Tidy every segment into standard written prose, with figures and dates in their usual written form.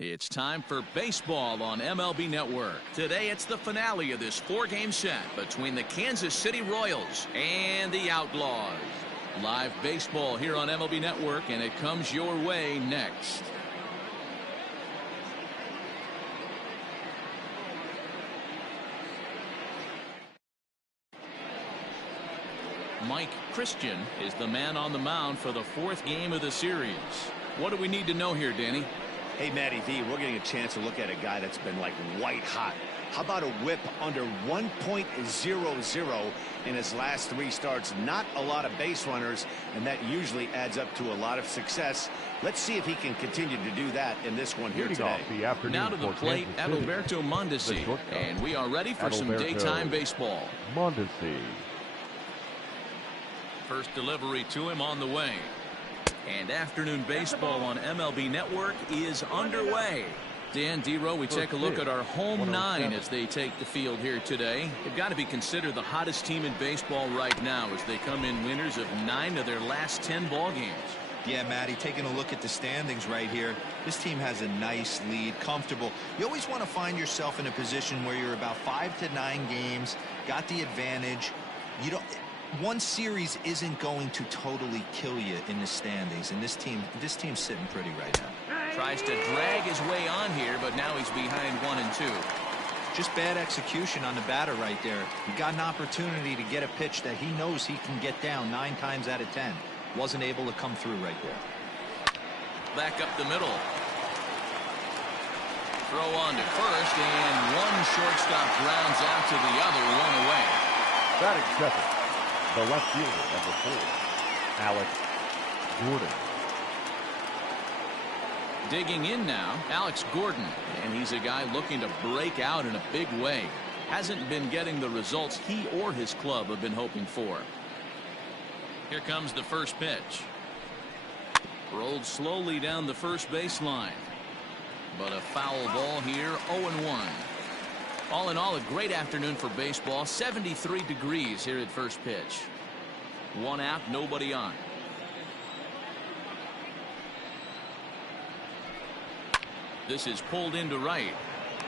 It's time for baseball on MLB Network. Today it's the finale of this four-game set between the Kansas City Royals and the Outlaws. Live baseball here on MLB Network, and it comes your way next. Mike Christian is the man on the mound for the fourth game of the series. What do we need to know here, Danny? Hey, Matty V, we're getting a chance to look at a guy that's been like white hot. How about a whip under 1.00 in his last three starts? Not a lot of base runners, and that usually adds up to a lot of success. Let's see if he can continue to do that in this one here today. Now to the plate, Adalberto Mondesi, and we are ready for some daytime baseball. Mondesi. First delivery to him on the way. And afternoon baseball on MLB Network is underway. Dan Dero, we take a look at our home nine as they take the field here today. They've got to be considered the hottest team in baseball right now as they come in winners of 9 of their last 10 ball games. Yeah, Matty, taking a look at the standings right here, this team has a nice lead, comfortable. You always want to find yourself in a position where you're about 5 to 9 games, got the advantage. You don't. One series isn't going to totally kill you in the standings, and this team's sitting pretty right now. Tries to drag his way on here, but now he's behind 1 and 2. Just bad execution on the batter right there. He got an opportunity to get a pitch that he knows he can get down 9 times out of 10. Wasn't able to come through right there. Back up the middle. Throw on to first, and one shortstop grounds out to the other, 1 away. Batting second, the left fielder, number 4, Alex Gordon. Digging in now, Alex Gordon, and he's a guy looking to break out in a big way. Hasn't been getting the results he or his club have been hoping for. Here comes the first pitch. Rolled slowly down the first baseline. But a foul ball here, 0-1. All in all, a great afternoon for baseball. 73 degrees here at first pitch. 1 out, nobody on. This is pulled into right,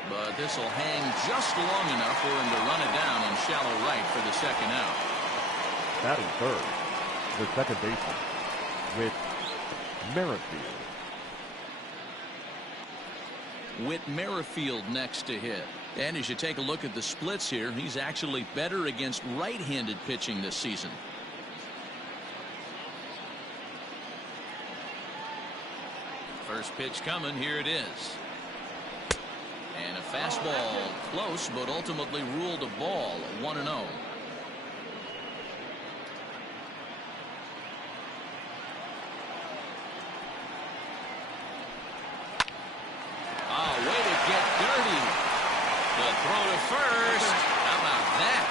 but this will hang just long enough for him to run it down in shallow right for the second out. Batting third, the second baseman, Whit Merrifield. Whit Merrifield next to hit. And as you take a look at the splits here, he's actually better against right-handed pitching this season. First pitch coming, here it is. And a fastball close, but ultimately ruled a ball, 1-0. Oh, way to get dirty. The throw to first. How about that?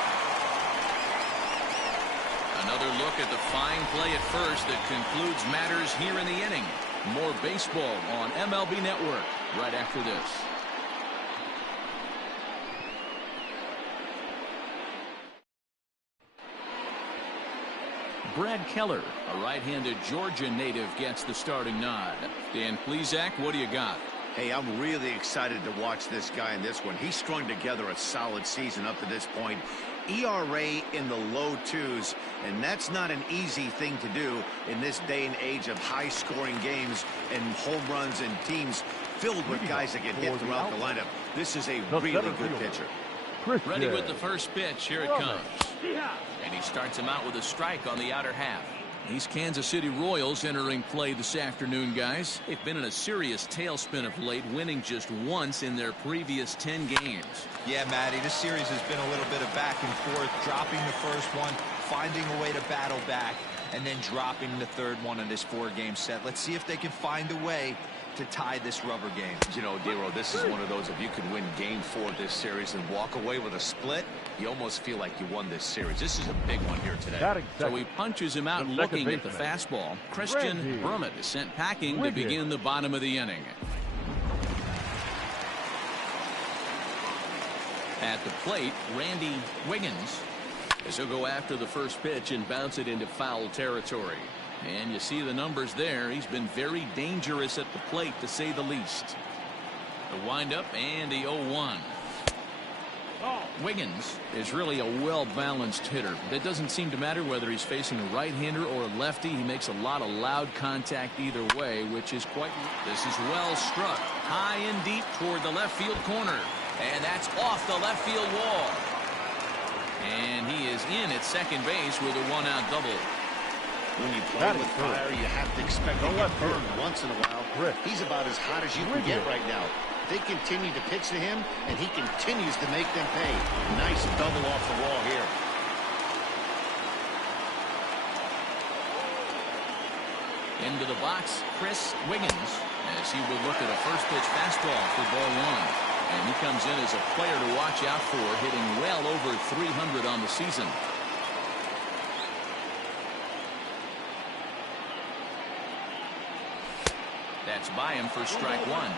Another look at the fine play at first that concludes matters here in the inning. More baseball on MLB Network right after this. Brad Keller, a right-handed Georgia native, gets the starting nod. Dan Plesac, what do you got? Hey, I'm really excited to watch this guy in this one. He's strung together a solid season up to this point. ERA in the low 2s, and that's not an easy thing to do in this day and age of high-scoring games and home runs and teams filled with guys that get hit throughout the lineup. This is a really good pitcher. Ready with the first pitch. Here it comes. And he starts him out with a strike on the outer half. These Kansas City Royals entering play this afternoon, guys. They've been in a serious tailspin of late, winning just once in their previous 10 games. Yeah, Matty, this series has been a little bit of back and forth, dropping the first one, finding a way to battle back, and then dropping the third one in this 4-game set. Let's see if they can find a way to tie this rubber game. You know, Dero, this is one of those, if you could win game 4 of this series and walk away with a split, you almost feel like you won this series. This is a big one here today. So he punches him out looking at the fastball. Christian Brummett is sent packing to begin the bottom of the inning. At the plate, Randy Wiggins, as he'll go after the first pitch and bounce it into foul territory. And you see the numbers there. He's been very dangerous at the plate, to say the least. The windup and the 0-1. Wiggins is really a well-balanced hitter. It doesn't seem to matter whether he's facing a right-hander or a lefty. He makes a lot of loud contact either way, which is quite. This is well struck. High and deep toward the left field corner. And that's off the left field wall. And he is in at second base with a one-out double. When you play with fire, you have to expect to get burned once in a while. He's about as hot as you can get right now. They continue to pitch to him, and he continues to make them pay. Nice double off the wall here. Into the box, Chris Wiggins, as he will look at a first pitch fastball for ball one. And he comes in as a player to watch out for, hitting well over 300 on the season. That's by him for strike one.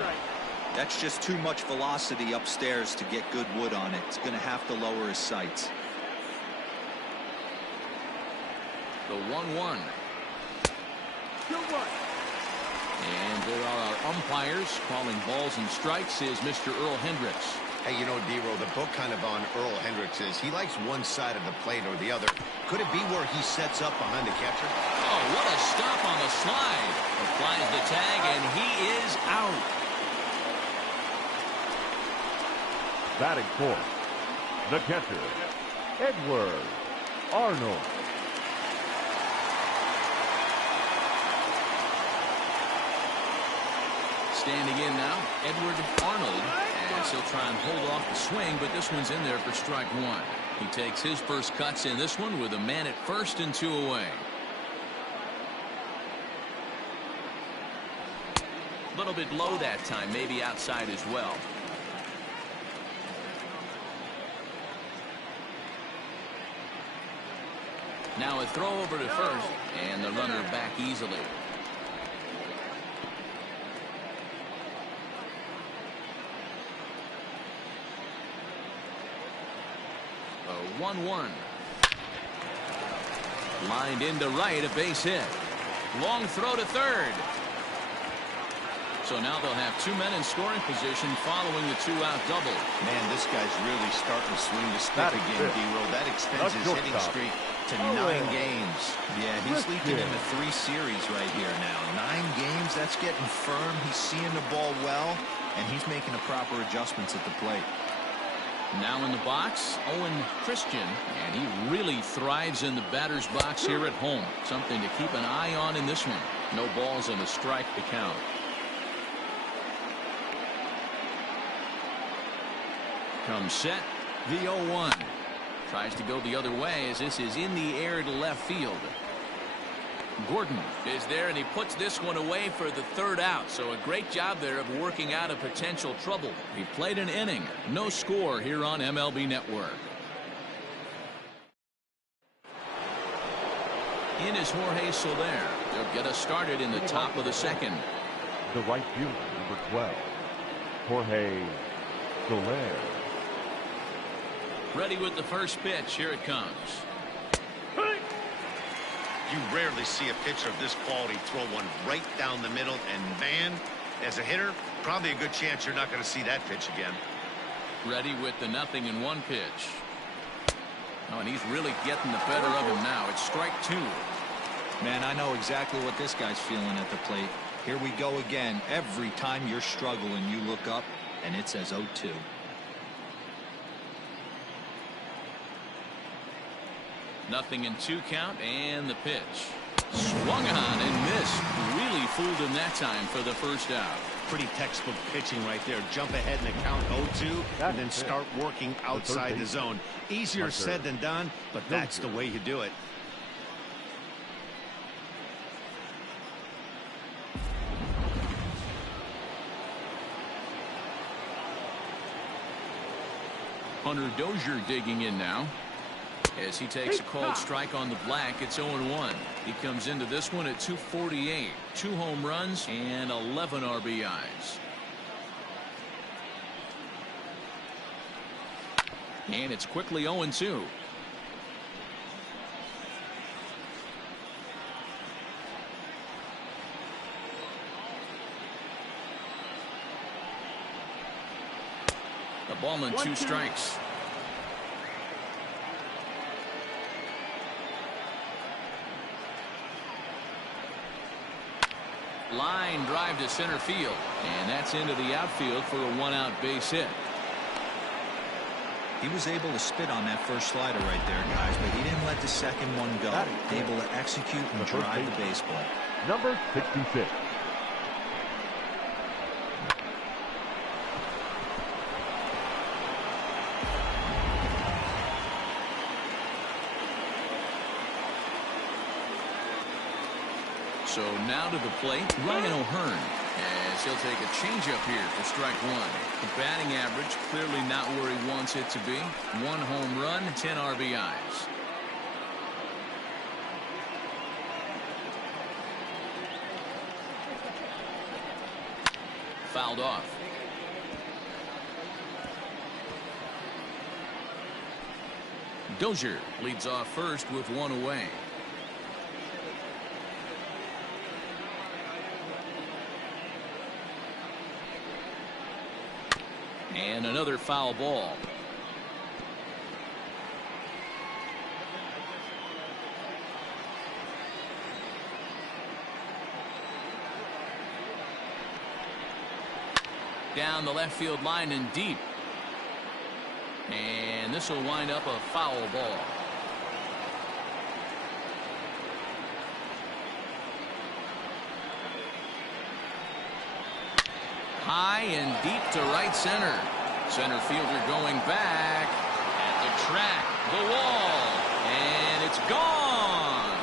That's just too much velocity upstairs to get good wood on it. It's going to have to lower his sights. The 1-1. And there are our umpires calling balls and strikes is Mr. Earl Hendricks. Hey, you know, D-Roll, the book kind of on Earl Hendricks is he likes one side of the plate or the other. Could it be where he sets up behind the catcher? Oh, what a stop on the slide. Applies the tag, and he is out. Batting fourth, the catcher, Edward Arnold. Standing in now, Edward Arnold, as he'll try and hold off the swing, but this one's in there for strike one. He takes his first cuts in this one with a man at first and 2 away. A little bit low that time, maybe outside as well. Now a throw over to first, and the runner back easily. A 1-1. Lined into right, a base hit. Long throw to third. So now they'll have 2 men in scoring position following the 2-out double. Man, this guy's really starting to swing the stick again, D-Roll. That extends his hitting streak to 9 games. Yeah, he's leaking into 3 series right here now. 9 games, that's getting firm. He's seeing the ball well, and he's making the proper adjustments at the plate. Now in the box, Owen Christian, and he really thrives in the batter's box here at home. Something to keep an eye on in this one. No balls and a strike to count. Comes set, the 0-1. Tries to go the other way as this is in the air to left field. Gordon is there, and he puts this one away for the 3rd out. So a great job there of working out a potential trouble. He played an inning. No score here on MLB Network. In is Jorge Soler. They'll get us started in the top of the 2nd. The right fielder, number 12, Jorge Soler. Ready with the first pitch. Here it comes. You rarely see a pitcher of this quality throw one right down the middle, and man, as a hitter, probably a good chance you're not going to see that pitch again. Ready with the 0-1 pitch. Oh, and he's really getting the better of him now. It's strike 2. Man, I know exactly what this guy's feeling at the plate. Here we go again. Every time you're struggling, you look up, and it says 0-2. Nothing in 2 count, and the pitch. Swung on and missed. Really fooled him that time for the 1st out. Pretty textbook pitching right there. Jump ahead in the count 0-2 and then start working outside the zone. Easier said than done, but that's the way you do it. Hunter Dozier digging in now. As he takes a called strike on the black, it's 0-1. He comes into this one at 248. 2 home runs and 11 RBIs. And it's quickly 0-2. Ball and 2 strikes. Line drive to center field, and that's into the outfield for a 1-out base hit. He was able to spit on that first slider right there, guys, but he didn't let the second one go. Able to execute and drive the baseball. Number 66. So now to the plate, Ryan O'Hearn, as he'll take a changeup here for strike 1. The batting average clearly not where he wants it to be. 1 home run, 10 RBIs. Fouled off. Dozier leads off first with 1 away. And another foul ball. Down the left field line and deep. And this will wind up a foul ball. High and deep to right center. Center fielder going back at the track, the wall, and it's gone.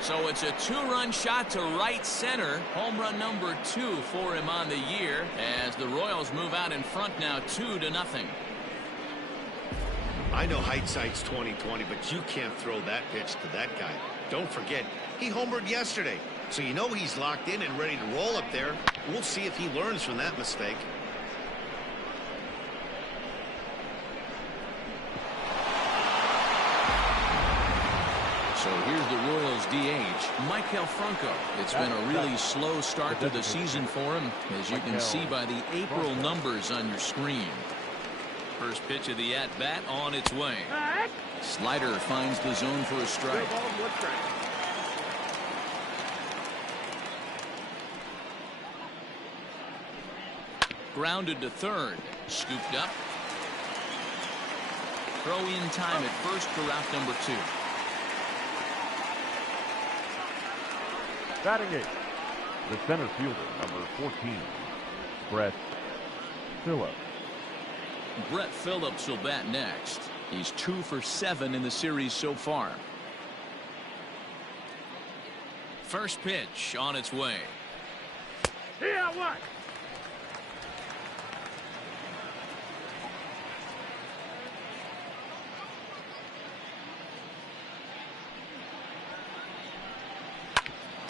So it's a 2-run shot to right center. Home run number 2 for him on the year as the Royals move out in front now 2-0. I know hindsight's 20/20, but you can't throw that pitch to that guy. Don't forget, he homered yesterday, so you know he's locked in and ready to roll up there. We'll see if he learns from that mistake. So here's the Royals DH, Michael Franco. It's been a really slow start to the season for him, as you can see by the April numbers on your screen. First pitch of the at-bat on its way. Slider finds the zone for a strike. Grounded to third. Scooped up. Throw in time at first for route number 2. Batting 8. The center fielder, number 14, Brett Phillips. Brett Phillips will bat next. He's 2 for 7 in the series so far. First pitch on its way. Here, what?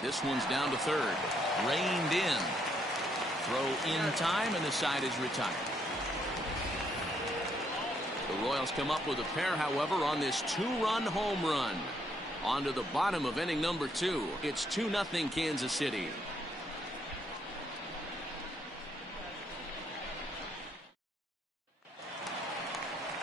This one's down to third. Reined in. Throw in time, and the side is retired. The Royals come up with a pair, however, on this 2-run home run. On to the bottom of inning number 2. It's 2-0 Kansas City.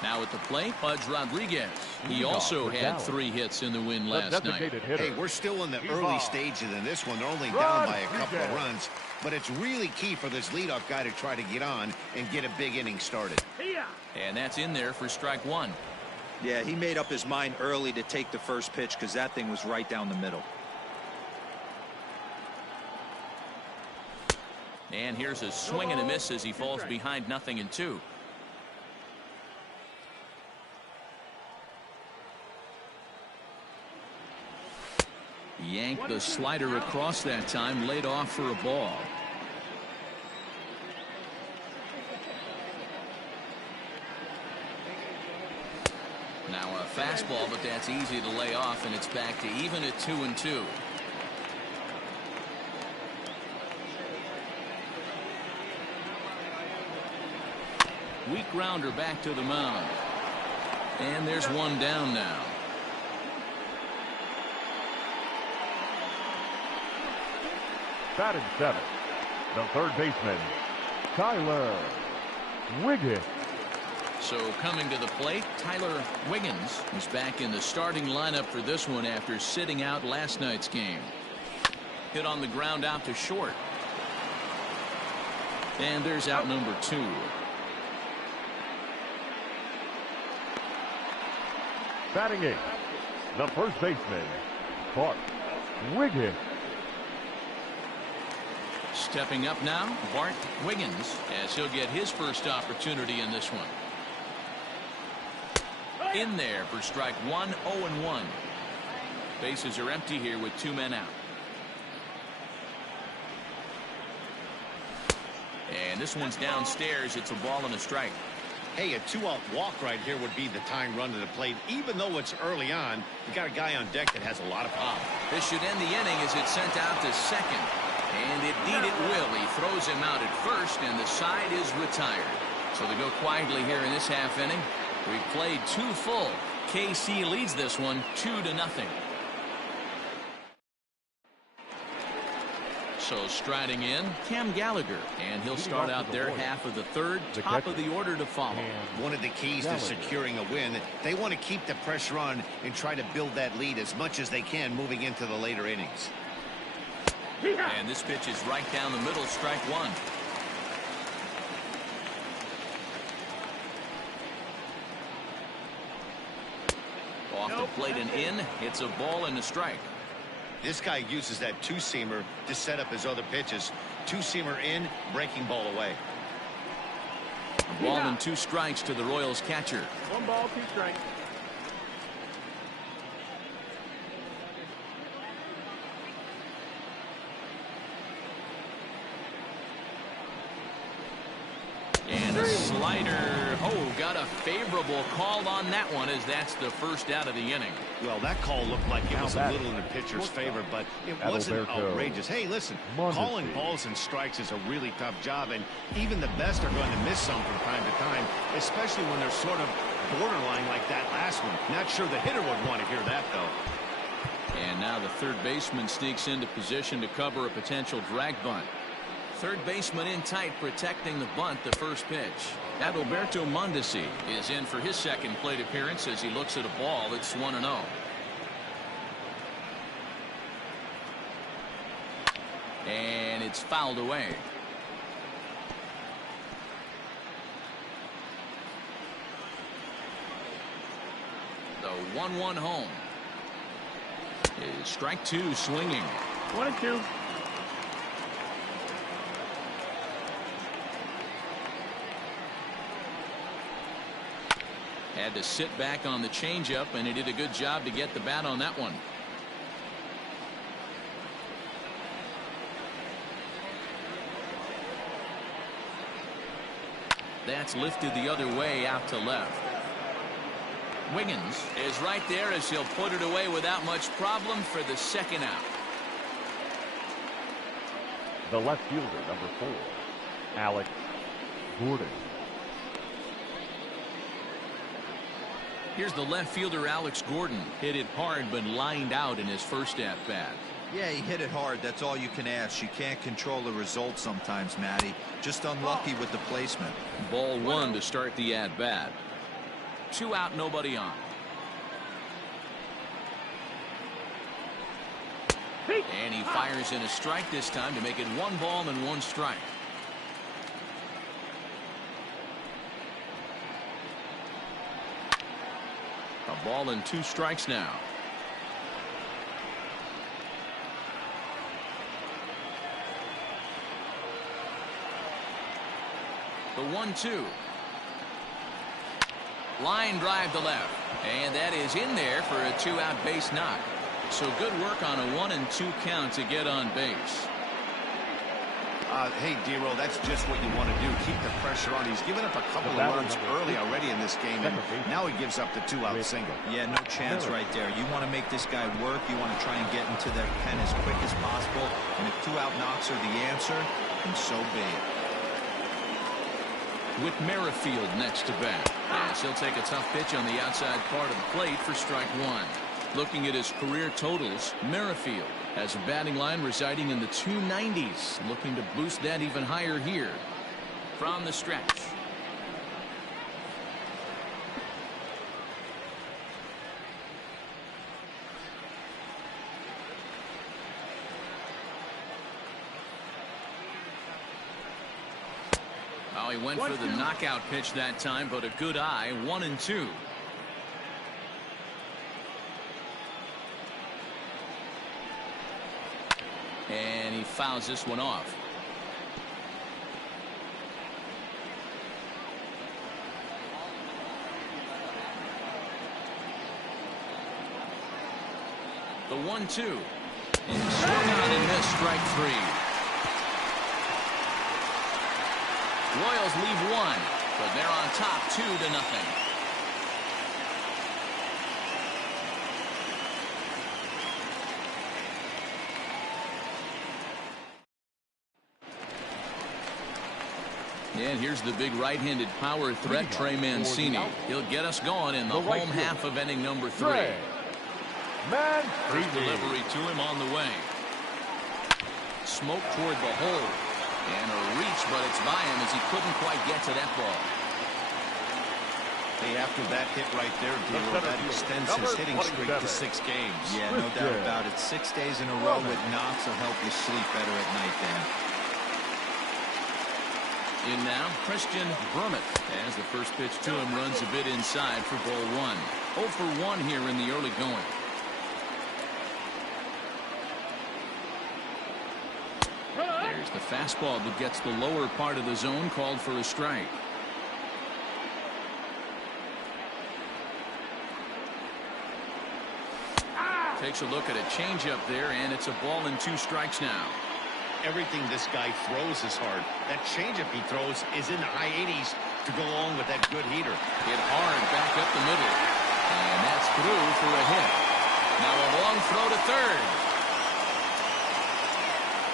Now at the plate, Pudge Rodriguez. He also had 3 hits in the win last night. Hey, we're still in the early stages in this one. They're only down by a couple of runs, but it's really key for this leadoff guy to try to get on and get a big inning started. And that's in there for strike 1. Yeah, he made up his mind early to take the first pitch because that thing was right down the middle. And here's a swing and a miss as he falls behind 0-2. Yanked the slider across that time, laid off for a ball. Now a fastball, but that's easy to lay off, and it's back to even at 2-2. Weak grounder back to the mound. And there's one down now. Batting seventh, the third baseman, Tyler Wiggins. So coming to the plate, Tyler Wiggins is back in the starting lineup for this one after sitting out last night's game. Hit on the ground out to short. And there's out number 2. Batting eighth, the first baseman, Bart Wiggins. Stepping up now, Bart Wiggins, as he'll get his first opportunity in this one. In there for strike 1, 0-1. Bases are empty here with 2 men out. And this one's downstairs. It's a ball and a strike. Hey, a 2-out walk right here would be the tying run to the plate. Even though it's early on, you got a guy on deck that has a lot of pop. This should end the inning as it's sent out to second. And indeed it will. He throws him out at first, and the side is retired. So they go quietly here in this half inning. We've played 2 full. KC leads this one 2-0. So striding in, Cam Gallagher, and he'll start out their half of the third, top of the order to follow. One of the keys to securing a win, they want to keep the pressure on and try to build that lead as much as they can moving into the later innings. And this pitch is right down the middle, strike 1. Off the plate and in, it's a ball and a strike. This guy uses that 2-seamer to set up his other pitches. 2-seamer in, breaking ball away. A ball and 2 strikes to the Royals catcher. 1 ball, 2 strikes. And a slider. Oh, got a favorable call on that one as that's the first out of the inning. Well, that call looked like it was a little in the pitcher's favor, but it wasn't outrageous. Hey, listen, calling balls and strikes is a really tough job, and even the best are going to miss some from time to time, especially when they're sort of borderline like that last one. Not sure the hitter would want to hear that, though. And now the third baseman sneaks into position to cover a potential drag bunt. Third baseman in tight, protecting the bunt, the first pitch. Adalberto Mondesi is in for his second plate appearance as he looks at a ball that's 1-0. And it's fouled away. The 1-1 home. Is strike 2 swinging. 1-2. Had to sit back on the changeup, and he did a good job to get the bat on that one. That's lifted the other way out to left. Wiggins is right there as he'll put it away without much problem for the second out. The left fielder, number 4, Alex Gordon. Here's the left fielder, Alex Gordon. Hit it hard, but lined out in his first at-bat. Yeah, he hit it hard. That's all you can ask. You can't control the result sometimes, Matty. Just unlucky with the placement. Ball 1 to start the at-bat. 2 out, nobody on. And he fires in a strike this time to make it 1 ball and 1 strike. A ball and 2 strikes now. The 1-2. Line drive to left. And that is in there for a 2-out base knock. So good work on a 1-2 count to get on base. Hey, D-Roll, that's just what you want to do. Keep the pressure on. He's given up a couple of runs early already in this game, and now he gives up the 2-out single. Yeah, no chance right there. You want to make this guy work. You want to try and get into their pen as quick as possible. And if 2-out knocks are the answer, then so be it. With Merrifield next to bat, as he'll take a tough pitch on the outside part of the plate for strike 1. Looking at his career totals, Merrifield has a batting line residing in the 290s, looking to boost that even higher here. From the stretch. Oh, he went for the knockout pitch that time, but a good eye. 1-2. And he fouls this one off. The 1-2. And swung on and missed, strike 3. Royals leave 1, but they're on top 2-0. And here's the big right-handed power threat, Trey Mancini. He'll get us going in the home half of inning number 3. First delivery to him on the way. Smoke toward the hole. And a reach, but it's by him as he couldn't quite get to that ball. Hey, after that hit right there, D'Lo, that extends his hitting streak to 6 games. Yeah, no doubt about it. 6 days in a row with knocks will help you sleep better at night, Dan. In now, Christian Brummett, as the first pitch to him runs a bit inside for ball 1. 0 for 1 here in the early going. There's the fastball that gets the lower part of the zone, called for a strike. Takes a look at a changeup there, and it's a ball and 2 strikes now. Everything this guy throws is hard. That changeup he throws is in the high 80s to go along with that good heater. Hit hard back up the middle. And that's through for a hit. Now a long throw to third.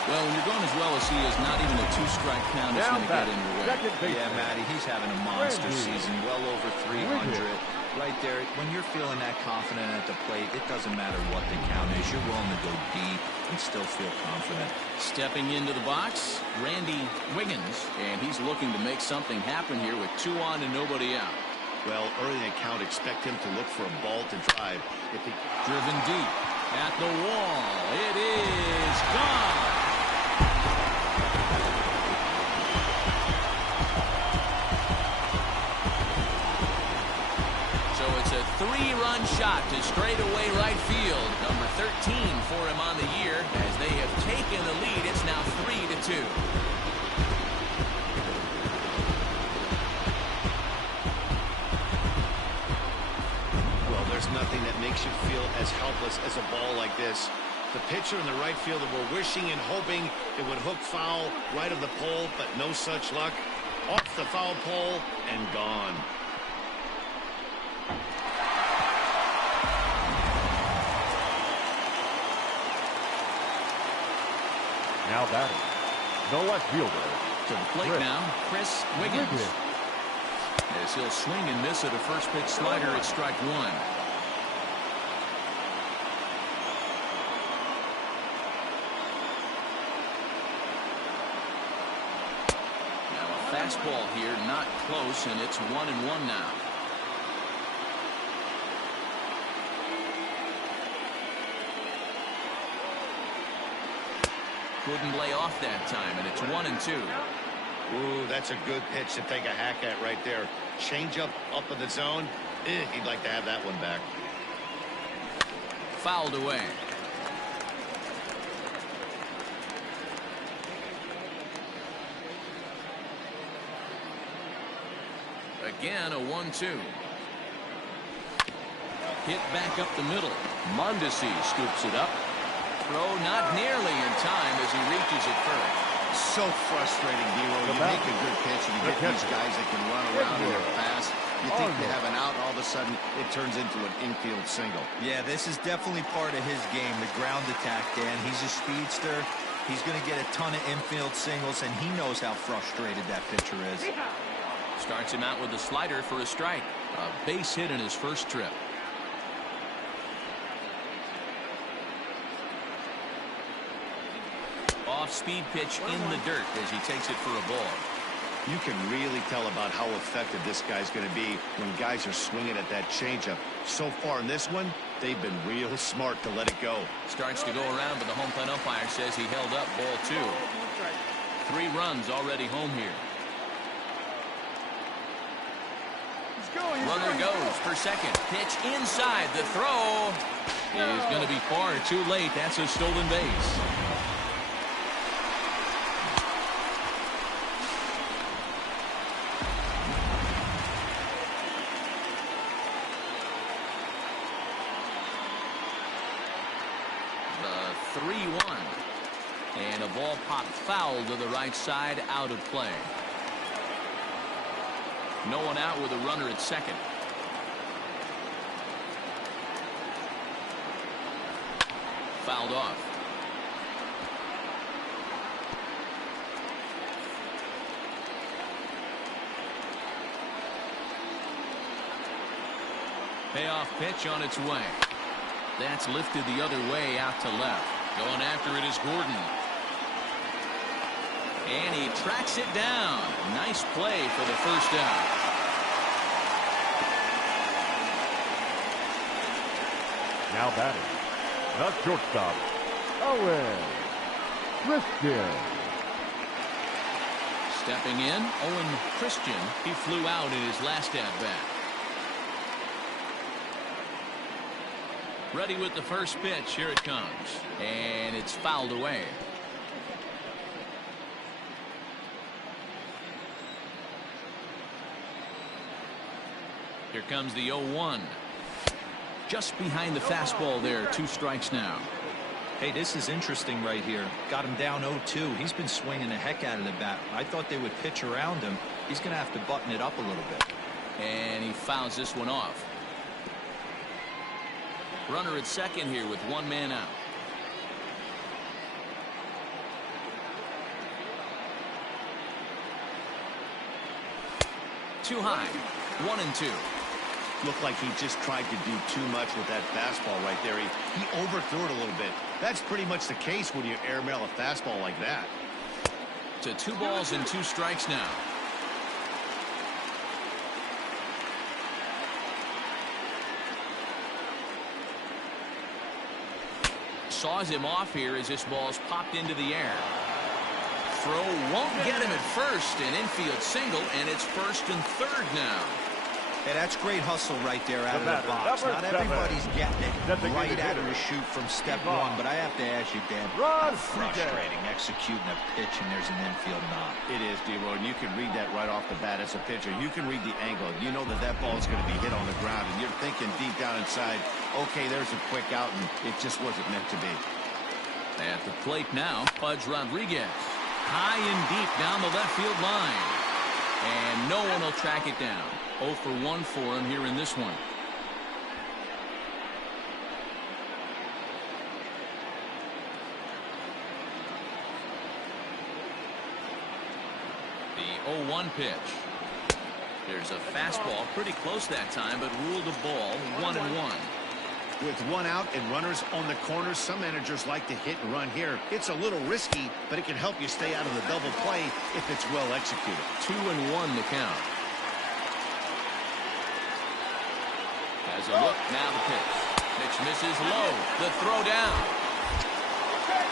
Well, when you're going as well as he is, not even a 2-strike count is going to get in your way. Yeah, Matty, he's having a monster season, well over 300. Right there, when you're feeling that confident at the plate, it doesn't matter what the count is. You're willing to go deep and still feel confident. Stepping into the box, Randy Wiggins, and he's looking to make something happen here with 2 on and nobody out. Well, early in the count, expect him to look for a ball to drive. If he driven deep at the wall, it is gone. It's a 3-run shot to straightaway right field. Number 13 for him on the year. As they have taken the lead, it's now 3-2. Well, there's nothing that makes you feel as helpless as a ball like this. The pitcher and the right fielder were wishing and hoping it would hook foul right of the pole, but no such luck. Off the foul pole and gone. Now batting, the left fielder. To the plate now, Chris Wiggins. As he'll swing and miss at a first pitch slider at strike 1. Now a fastball here, not close, and it's 1-1 now. Couldn't lay off that time, and it's 1-2. Ooh, that's a good pitch to take a hack at right there. Change up in the zone. He'd like to have that one back. Fouled away. Again, a 1-2. Hit back up the middle. Mondesi scoops it up. Throw not nearly in time as he reaches it first. So frustrating, D'Lo. You make a good pitch and you get these guys that can run around and they're fast. You think they have an out, all of a sudden it turns into an infield single. Yeah, this is definitely part of his game, the ground attack, Dan. He's a speedster. He's going to get a ton of infield singles, and he knows how frustrated that pitcher is. Starts him out with a slider for a strike. A base hit in his first trip. off-speed pitch in the dirt as he takes it for a ball. You can really tell about how effective this guy's going to be when guys are swinging at that changeup. So far in this one, they've been real smart to let it go. Starts to go around, but the home plate umpire says he held up ball 2. 3 runs already home here. Runner goes for second. Pitch inside. The throw is going to be far too late. That's a stolen base. The 3-1. And a ball popped foul to the right side, out of play. No one out with a runner at second. Fouled off. Payoff pitch on its way. That's lifted the other way out to left. Going after it is Gordon. And he tracks it down. Nice play for the first down. Now batting, the shortstop, Owen Christian. Stepping in, Owen Christian. He flew out in his last at-bat. Ready with the first pitch. Here it comes. And it's fouled away. Here comes the 0-1. Just behind the fastball there. 2 strikes now. Hey, this is interesting right here. Got him down 0-2. He's been swinging the heck out of the bat. I thought they would pitch around him. He's going to have to button it up a little bit. And he fouls this one off. Runner at second here with 1 man out. Too high. 1-2. Looked like he just tried to do too much with that fastball right there. He overthrew it a little bit. That's pretty much the case when you airmail a fastball like that. To 2 balls and 2 strikes now. Saws him off here as this ball's popped into the air. Throw won't get him at first. An infield single, and it's 1st and 3rd now. Hey, that's great hustle right there out of the box. Not everybody's getting it right out of the chute from step 1, but I have to ask you, Dan, how frustrating executing a pitch and there's an infield knock. It is, D-Roy, and you can read that right off the bat as a pitcher. You can read the angle. You know that that ball is going to be hit on the ground, and you're thinking deep down inside, okay, there's a quick out, and it just wasn't meant to be. At the plate now, Pudge Rodriguez. High and deep down the left field line. And no one will track it down. 0 for 1 for him here in this one. The 0-1 pitch. There's a fastball pretty close that time, but ruled a ball. 1-1. With 1 out and runners on the corners, some managers like to hit and run here. It's a little risky, but it can help you stay out of the double play if it's well executed. 2-1 the count. As a look, now the pitch. Pitch misses low. The throw down.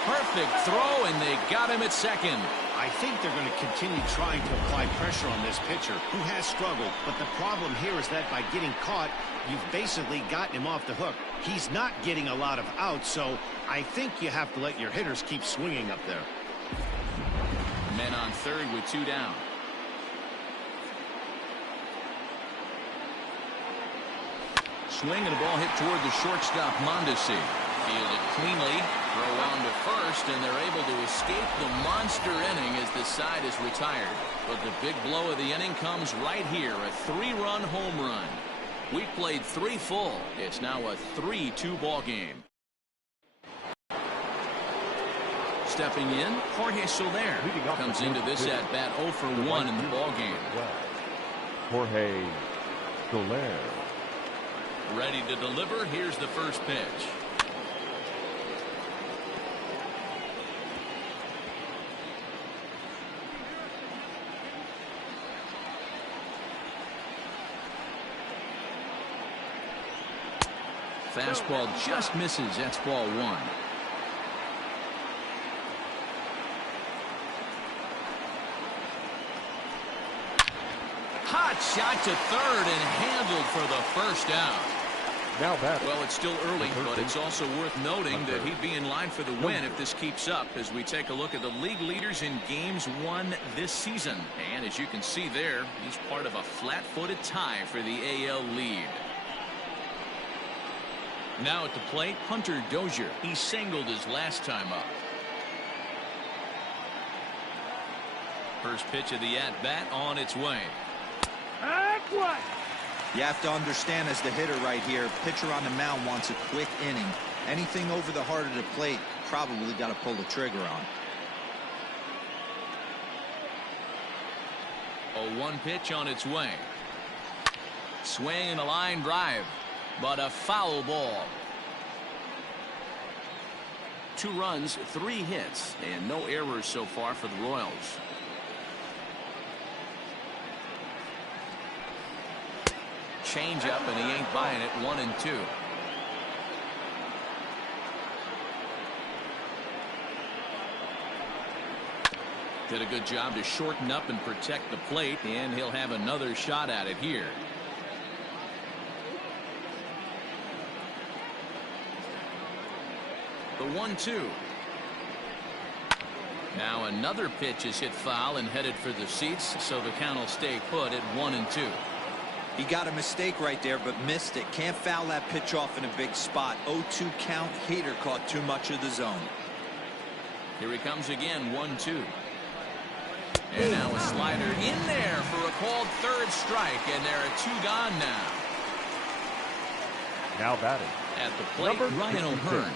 Perfect throw, and they got him at second. I think they're going to continue trying to apply pressure on this pitcher who has struggled. But the problem here is that by getting caught, you've basically gotten him off the hook. He's not getting a lot of outs, so I think you have to let your hitters keep swinging up there. Men on third with 2 down. Swing and a ball hit toward the shortstop, Mondesi. Fielded cleanly. Throw on to first, and they're able to escape the monster inning as the side is retired. But the big blow of the inning comes right here, a 3-run home run. We played 3 full. It's now a 3-2 ball game. Stepping in, Jorge Soler comes into this at bat 0 for 1 in the ball game. Jorge Soler. Ready to deliver. Here's the first pitch. Fastball just misses. That's ball one. Hot shot to third and handled for the first out. Now batting. Well, it's still early, but it's also worth noting that he'd be in line for the win if this keeps up as we take a look at the league leaders in games won this season. And as you can see there, he's part of a flat-footed tie for the AL lead. Now at the plate, Hunter Dozier. He singled his last time up. First pitch of the at-bat on its way. Act what? You have to understand, as the hitter right here, pitcher on the mound wants a quick inning. Anything over the heart of the plate, probably got to pull the trigger on. A 1 pitch on its way. Swing and a line drive, but a foul ball. 2 runs, 3 hits, and no errors so far for the Royals. Change up, and he ain't buying it. 1-2. Did a good job to shorten up and protect the plate, and he'll have another shot at it here. The 1-2. Now another pitch is hit foul and headed for the seats, so the count will stay put at 1-2. He got a mistake right there, but missed it. Can't foul that pitch off in a big spot. 0-2 count. Hader caught too much of the zone. Here he comes again. 1-2. And now a slider in there for a called third strike, and there are 2 gone now. Now batting. At the plate, Ryan O'Hearn.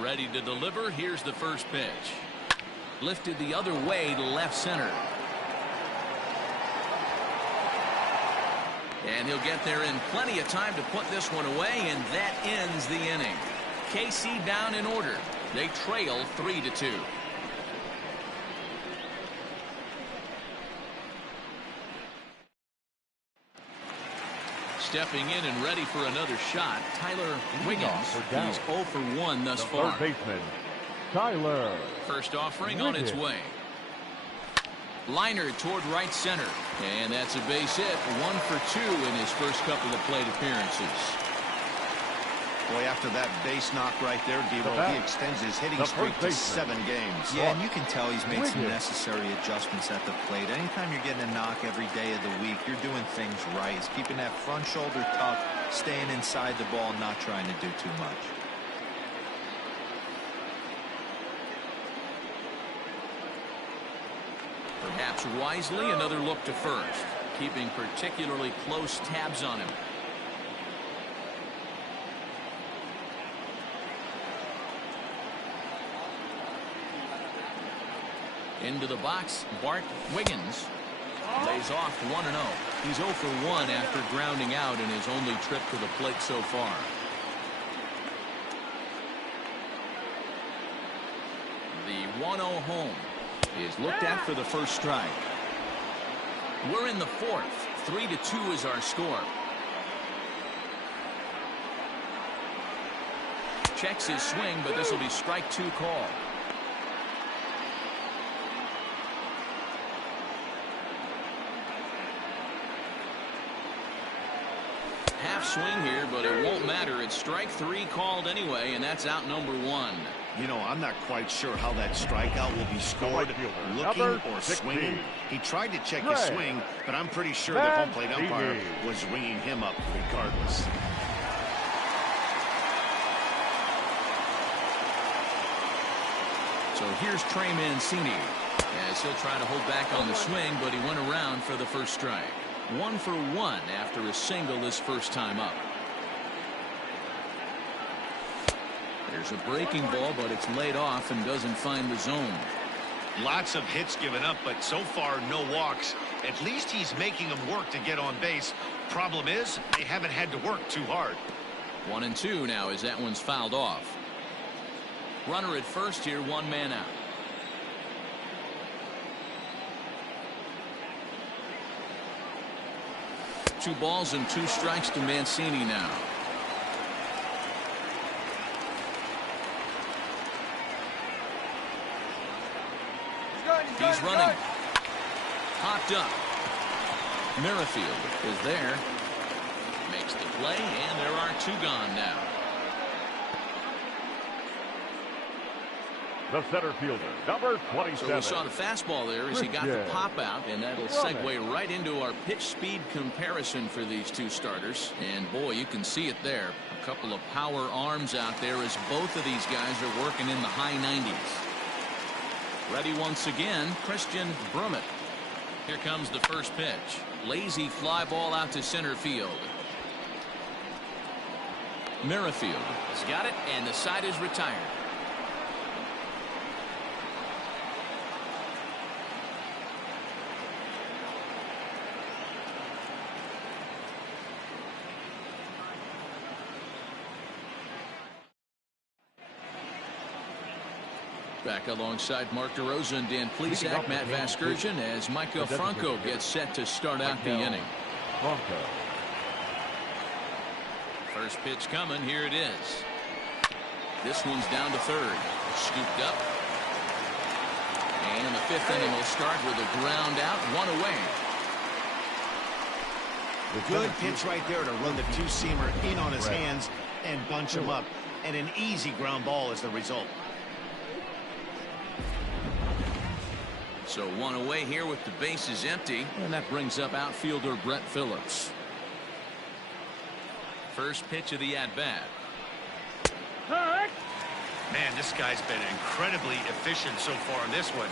Ready to deliver. Here's the first pitch. Lifted the other way to left center. And he'll get there in plenty of time to put this one away, and that ends the inning. KC down in order. They trail 3-2. Stepping in and ready for another shot, Tyler Wiggins. He's 0 for 1 thus far. Third baseman, Tyler. First offering on its way. Liner toward right center. And that's a base hit. 1 for 2 in his first couple of plate appearances. Boy, after that base knock right there, Devo, he extends his hitting streak to 7 games. Yeah, and you can tell he's made some necessary adjustments at the plate. Anytime you're getting a knock every day of the week, you're doing things right. He's keeping that front shoulder tucked, staying inside the ball, not trying to do too much. Perhaps wisely, another look to first, keeping particularly close tabs on him. Into the box, Bart Wiggins lays off 1-0. He's 0 for 1 after grounding out in his only trip to the plate so far. The 1-0 home is looked at for the first strike. We're in the 4th. 3-2 is our score. Checks his swing, but this will be strike 2 call. Half swing here, but it won't matter. It's strike 3 called anyway, and that's out number 1. You know, I'm not quite sure how that strikeout will be scored, looking or swinging. He tried to check his swing, but I'm pretty sure the home plate umpire was ringing him up regardless. So here's Trey Mancini, as he'll try to hold back on the swing, but he went around for the first strike. 1 for 1 after a single his first time up. There's a breaking ball, but it's laid off and doesn't find the zone. Lots of hits given up, but so far no walks. At least he's making them work to get on base. Problem is, they haven't had to work too hard. 1-2 now as that one's fouled off. Runner at first here, 1 man out. 2 balls and 2 strikes to Mancini now. He's running. Popped up. Merrifield is there. Makes the play, and there are 2 gone now. The center fielder, number 27. So we saw the fastball there as he got the pop out, and that'll segue right into our pitch speed comparison for these 2 starters. And boy, you can see it there. A couple of power arms out there as both of these guys are working in the high 90s. Ready once again, Christian Brummett. Here comes the first pitch. Lazy fly ball out to center field. Merrifield has got it, and the side is retired. Back alongside Mark DeRosa and Dan Plesac, Matt Vasgersian, as Micah Franco gets set to start out the inning. First pitch coming. Here it is. This one's down to third. Scooped up. And the 5th inning will start with a ground out, 1 away. Good pitch right there to run the 2-seamer in on his hands and bunch him up. And an easy ground ball is the result. So 1 away here with the bases empty, and that brings up outfielder Brett Phillips. First pitch of the at-bat. Man, this guy's been incredibly efficient so far in this one,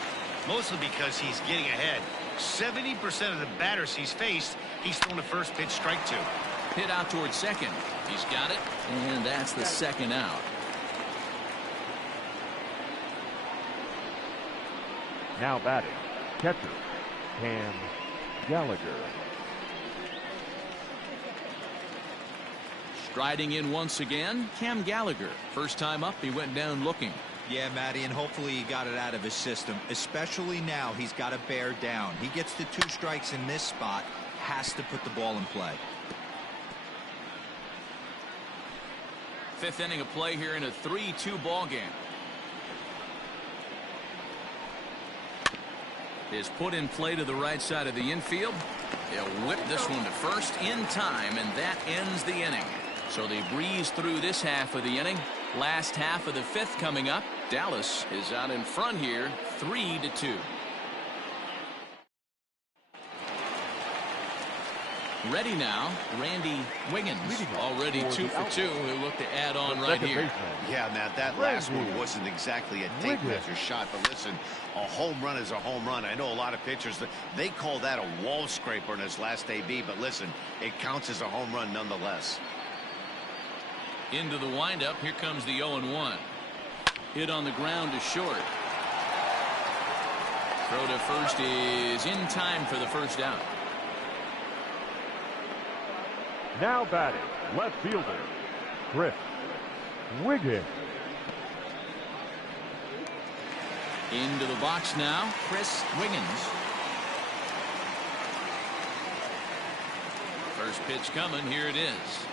mostly because he's getting ahead. 70% of the batters he's faced, he's thrown the first pitch strike to. Hit out towards second. He's got it, and that's the 2nd out. Now batting, catcher, Cam Gallagher. Striding in once again, Cam Gallagher. First time up, he went down looking. Yeah, Matty, and hopefully he got it out of his system, especially now he's got to bear down. He gets the 2 strikes in this spot, has to put the ball in play. 5th inning of play here in a 3-2 ball game. Is put in play to the right side of the infield. They'll whip this one to first in time, and that ends the inning. So they breeze through this half of the inning. Last half of the 5th coming up. Dallas is out in front here, 3-2. Ready now, Randy Wiggins, already 2 for 2. He'll look to add on right here. Yeah, Matt, that last one wasn't exactly a tape measure shot, but listen, a home run is a home run. I know a lot of pitchers, they call that a wall scraper in his last AB, but listen, it counts as a home run nonetheless. Into the windup, here comes the 0-1. Hit on the ground to short. Throw to first is in time for the first out. Now batting, left fielder, Chris Wiggins. Into the box now, Chris Wiggins. First pitch coming, here it is.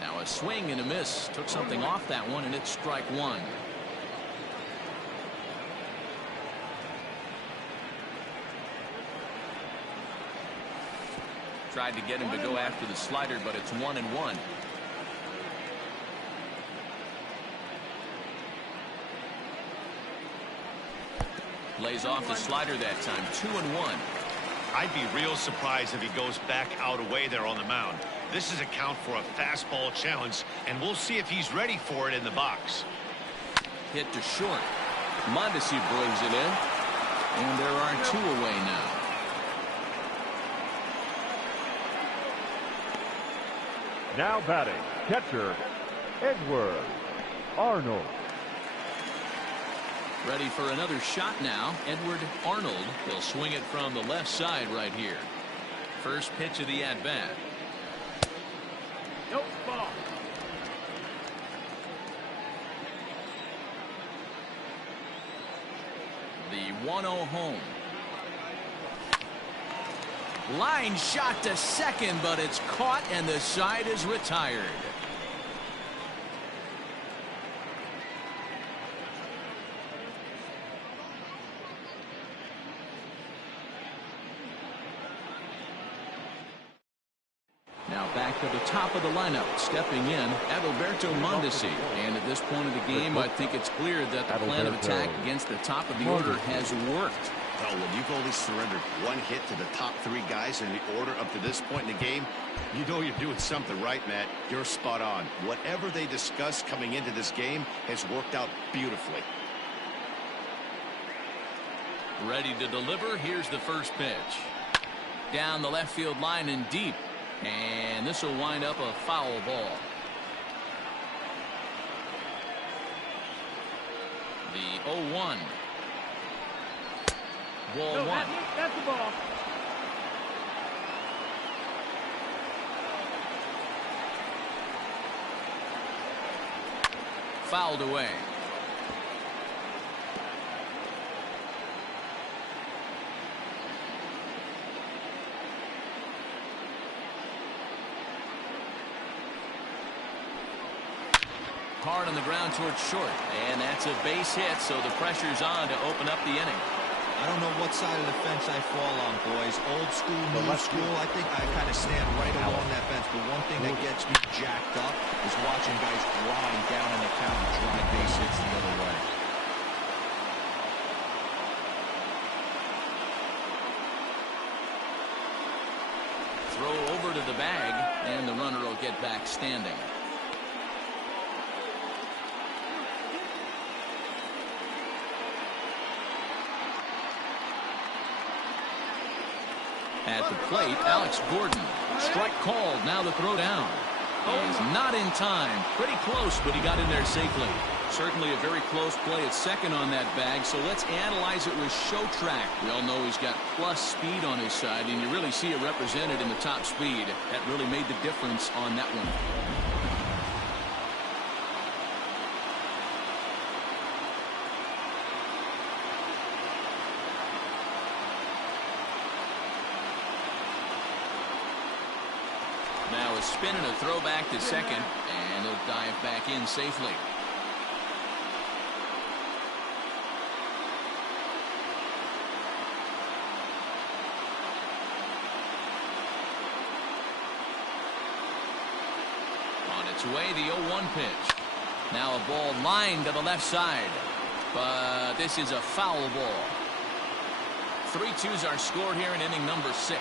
Now a swing and a miss. Took something off that one, and it's strike 1. Tried to get him to go after the slider, but it's 1-1. Lays off the slider that time. 2-1. I'd be real surprised if he goes back out away there on the mound. This is a count for a fastball challenge, and we'll see if he's ready for it in the box. Hit to short. Mondesi brings it in, and there are 2 away now. Now batting, catcher, Edward Arnold. Ready for another shot now. Edward Arnold will swing it from the left side right here. First pitch of the at-bat. Nope, ball. The 1-0 home. Line shot to second, but it's caught and the side is retired. Now back to the top of the lineup, stepping in, Adalberto Mondesi. And at this point of the game, I think it's clear that the plan of attack against the top of the order has worked. Well, when you've only surrendered one hit to the top three guys in the order up to this point in the game, you know you're doing something right, Matt. You're spot on. Whatever they discussed coming into this game has worked out beautifully. Ready to deliver. Here's the first pitch. Down the left field line and deep. And this will wind up a foul ball. The 0-1. Ball No, one. that's the ball. Fouled away. Hard on the ground towards short. And that's a base hit, so the pressure's on to open up the inning. I don't know what side of the fence I fall on, boys. Old school, new school. I think I kind of stand right along that fence. But one thing that gets me jacked up is watching guys grind down in the count and drive base hits the other way. Throw over to the bag, and the runner will get back standing. At the plate, Alex Gordon. Strike called. Now the throw down. He's not in time. Pretty close, but he got in there safely. Certainly a very close play at second on that bag, so let's analyze it with show track. We all know he's got plus speed on his side, and you really see it represented in the top speed. That really made the difference on that one. Now a spin and a throw back to second, and he'll dive back in safely. On its way, the 0-1 pitch. Now a ball lined to the left side, but this is a foul ball. 3-2s are scored here in inning number 6.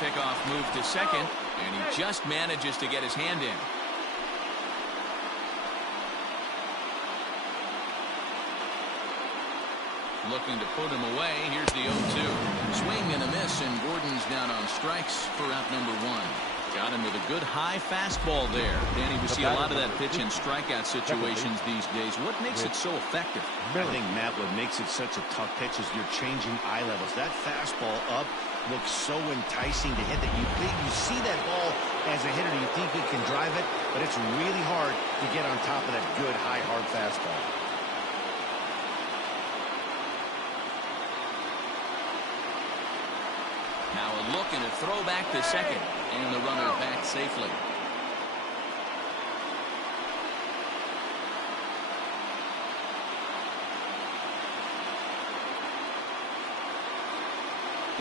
Pickoff move to second, and he just manages to get his hand in. Looking to put him away. Here's the 0-2. Swing and a miss, and Gordon's down on strikes for out number 1. Got him with a good high fastball there. Danny, we see a lot of that pitch in strikeout situations these days. What makes it so effective? I think, Matt, what makes it such a tough pitch is you're changing eye levels. That fastball up looks so enticing to hit that you see that ball as a hitter. You think you can drive it, but it's really hard to get on top of that good, high, hard fastball. Now a look and a throw back to second, and the runner back safely.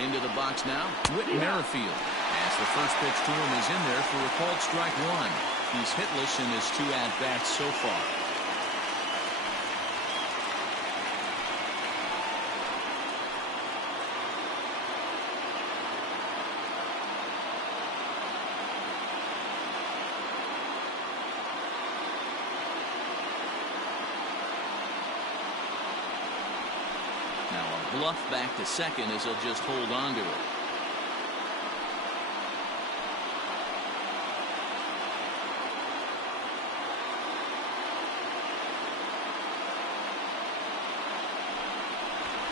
Into the box now, Whit Merrifield. As the first pitch to him is in there for a called strike 1. He's hitless in his 2 at-bats so far. Bluff back to second as he'll just hold on to it.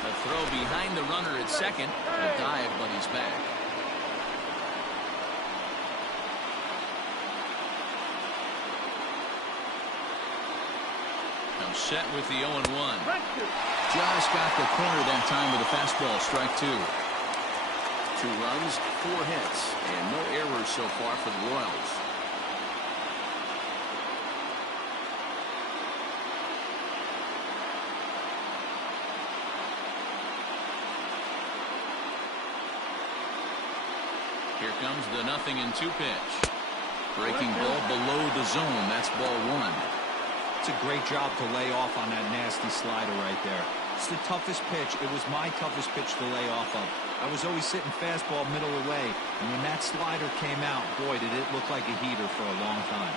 A throw behind the runner at second. A dive, but he's back. A Set with the 0-1. Strike two. Just got the corner that time with a fastball. Strike two. 2 runs, 4 hits, and no errors so far for the Royals. Here comes the 0-2 pitch. Breaking ball below the zone. That's ball 1. It's a great job to lay off on that nasty slider right there. It's the toughest pitch. It was my toughest pitch to lay off of. I was always sitting fastball middle away, and when that slider came out, boy, did it look like a heater for a long time.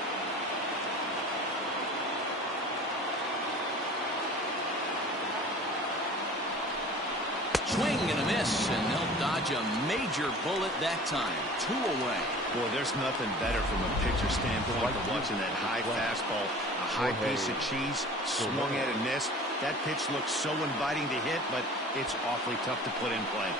Swing and a miss, and they'll dodge a major bullet that time. 2 away. Boy, there's nothing better from a pitcher standpoint than watching that high fastball, a high piece of cheese, swung at and missed. That pitch looks so inviting to hit, but it's awfully tough to put in play.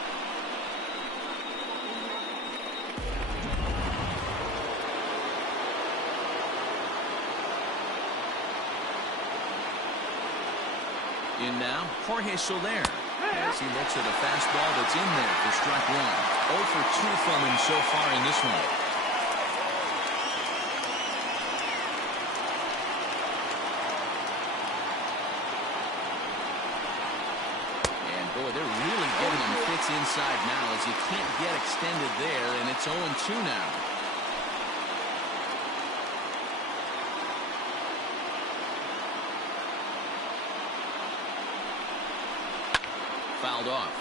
In now, Jorge Soler. As he looks at a fastball that's in there for strike 1. 0 for 2 from him so far in this one. And boy, they're really getting him fits inside now as he can't get extended there, and it's 0-2 now. Fouled off.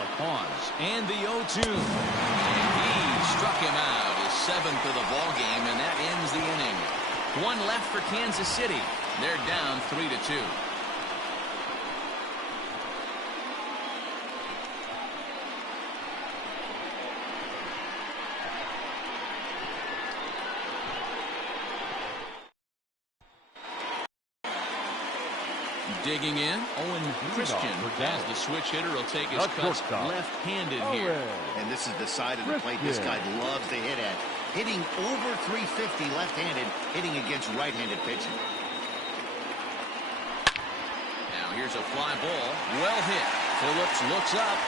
A pause and the 0-2. And he struck him out, his 7th of the ball game, and that ends the inning. 1 left for Kansas City. They're down 3-2. Digging in, Owen Christian, as the switch hitter will take his cuts left-handed here. And this is the side of the plate this guy loves to hit at. Hitting over 350 left-handed, hitting against right-handed pitching. Now here's a fly ball, well hit. Phillips looks up.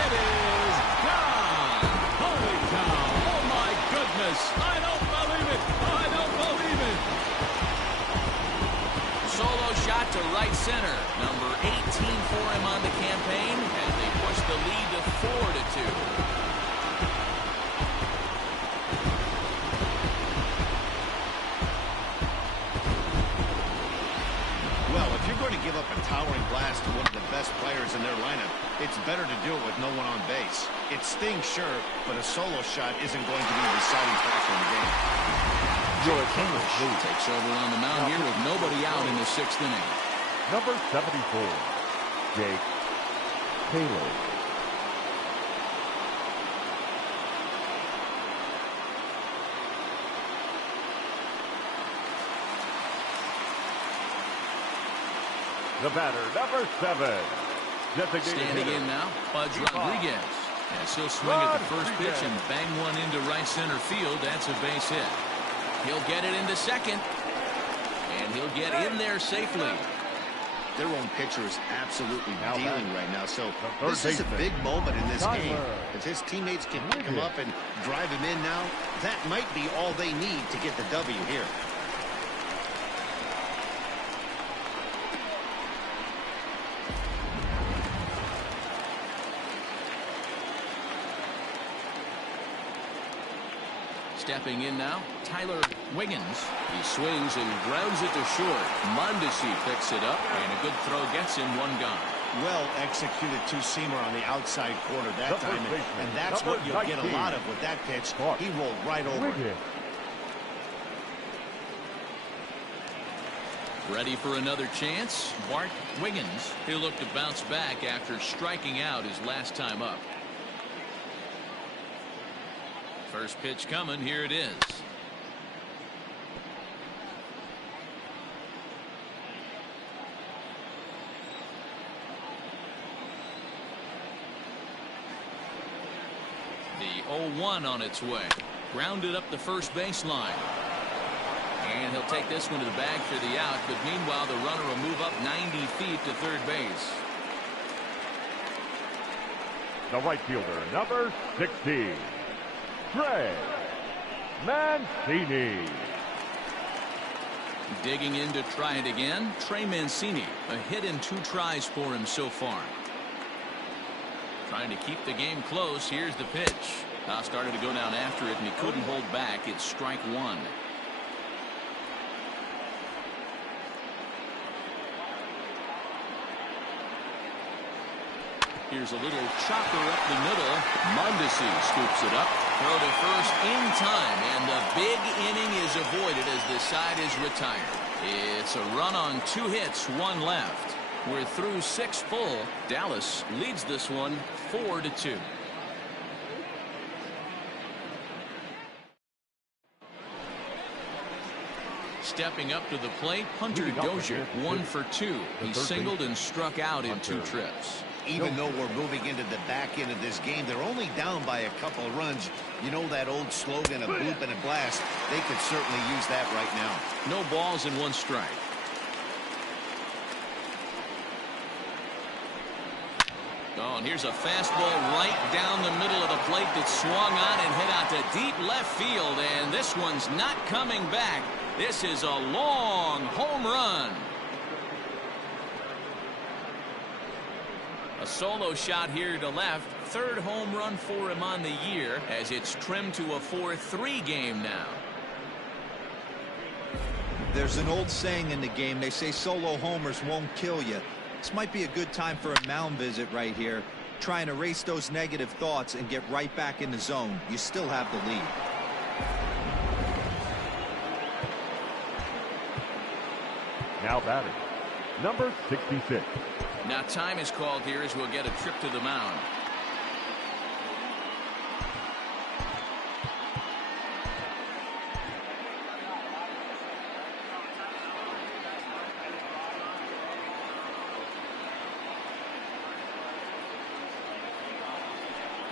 It is gone! Holy cow! Oh my goodness! I don't believe it! I don't believe it! Solo shot to right center. Number 18 for him on the campaign, and they push the lead to 4-2. Well, if you're going to give up a towering blast to one of the best players in their lineup, it's better to do it with no one on base. It stings, sure, but a solo shot isn't going to be the deciding factor in the game. Takes over on the mound here with nobody out in the 6th inning. Number 74, Jake Taylor. The batter, number 7. Standing in now, Pudge Rodriguez. As he'll swing at the first pitch and bang one into right center field. That's a base hit. He'll get it into second. And he'll get in there safely. Their own pitcher is absolutely dealing right now. So this is a big moment in this game. If his teammates can pick him up and drive him in now, that might be all they need to get the W here. Stepping in now, Tyler Wiggins. He swings and grounds it to short. Mondesi picks it up, and a good throw gets him 1 gone. Well executed two-seamer on the outside corner that time, and that's what you'll get a lot of with that pitch. He rolled right over it. Ready for another chance? Bart Wiggins. He'll look to bounce back after striking out his last time up. First pitch coming. Here it is. 0-1 on its way. Grounded up the first baseline. And he'll take this one to the bag for the out, but meanwhile the runner will move up 90 feet to third base. The right fielder, number 60, Trey Mancini. Digging in to try it again, Trey Mancini. A hit in 2 tries for him so far. Trying to keep the game close. Here's the pitch. Now started to go down after it, and he couldn't hold back. It's strike 1. Here's a little chopper up the middle. Mondesi scoops it up. Throw to first in time, and the big inning is avoided as the side is retired. It's a run on 2 hits, 1 left. We're through 6 full. Dallas leads this one 4-2. Stepping up to the plate, Hunter Dozier, 1 for 2. He singled and struck out in 2 trips. Even though we're moving into the back end of this game, they're only down by a couple of runs. You know that old slogan, a bloop and a blast. They could certainly use that right now. No balls and 1 strike. Oh, and here's a fastball right down the middle of the plate that swung on and hit out to deep left field, and this one's not coming back. This is a long home run. A solo shot here to left. 3rd home run for him on the year as it's trimmed to a 4-3 game now. There's an old saying in the game. They say solo homers won't kill you. This might be a good time for a mound visit right here. Try and erase those negative thoughts and get right back in the zone. You still have the lead. Now batting, number 66. Now time is called here as we'll get a trip to the mound.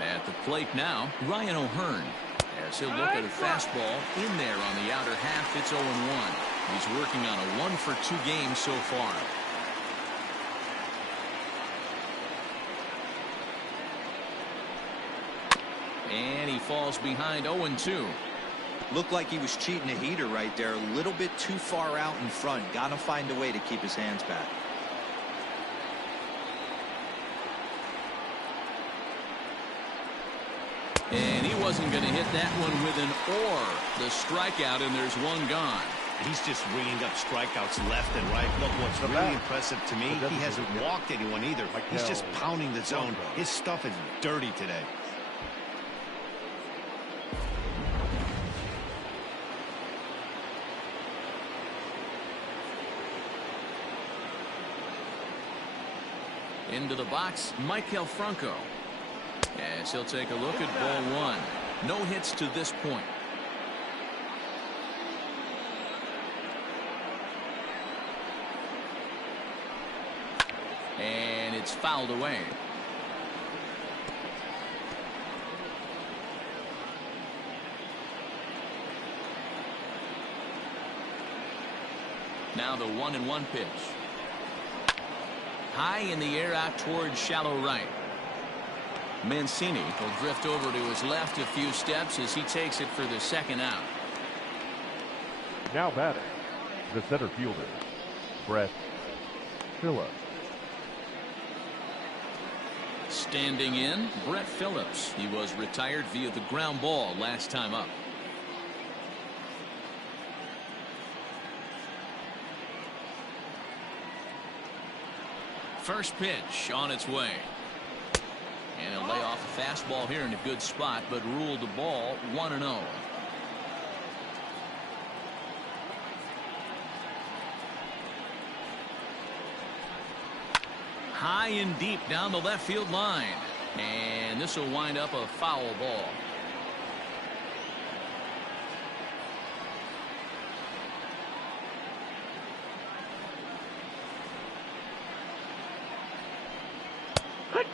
At the plate now, Ryan O'Hearn. As he'll look at a fastball in there on the outer half. It's 0-1. He's working on a 1 for 2 game so far. And he falls behind 0-2. Looked like he was cheating a heater right there. A little bit too far out in front. Got to find a way to keep his hands back. And he wasn't going to hit that one with an or. The strikeout, and there's 1 gone. He's just ringing up strikeouts left and right. Look, what's really impressive to me, he hasn't walked anyone either. He's just pounding the zone. His stuff is dirty today. Into the box, Maikel Franco. As he'll take a look at ball 1. No hits to this point. And it's fouled away. Now the 1-1 pitch. High in the air out towards shallow right. Mancini will drift over to his left a few steps as he takes it for the 2nd out. Now batting, the center fielder, Brett Phillips. Standing in, Brett Phillips. He was retired via the ground ball last time up. First pitch on its way. And he'll lay off a fastball here in a good spot, but ruled the ball 1-0. High and deep down the left field line. And this will wind up a foul ball.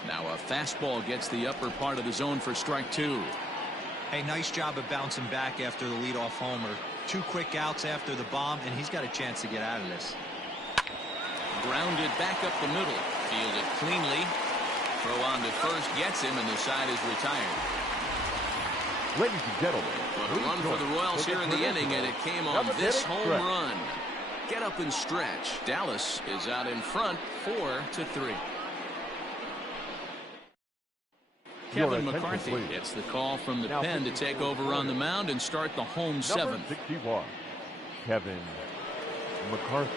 Now a fastball gets the upper part of the zone for strike 2. Hey, nice job of bouncing back after the leadoff homer. 2 quick outs after the bomb, and he's got a chance to get out of this. Grounded back up the middle. Fielded cleanly. Throw on to first gets him, and the side is retired. Ladies and gentlemen, But a run for the Royals here in the inning, and it came on this home run. Get up and stretch. Dallas is out in front 4-3. Kevin McCarthy gets the call from the pen to take over on the mound and start the home 7th. 61, Kevin McCarthy.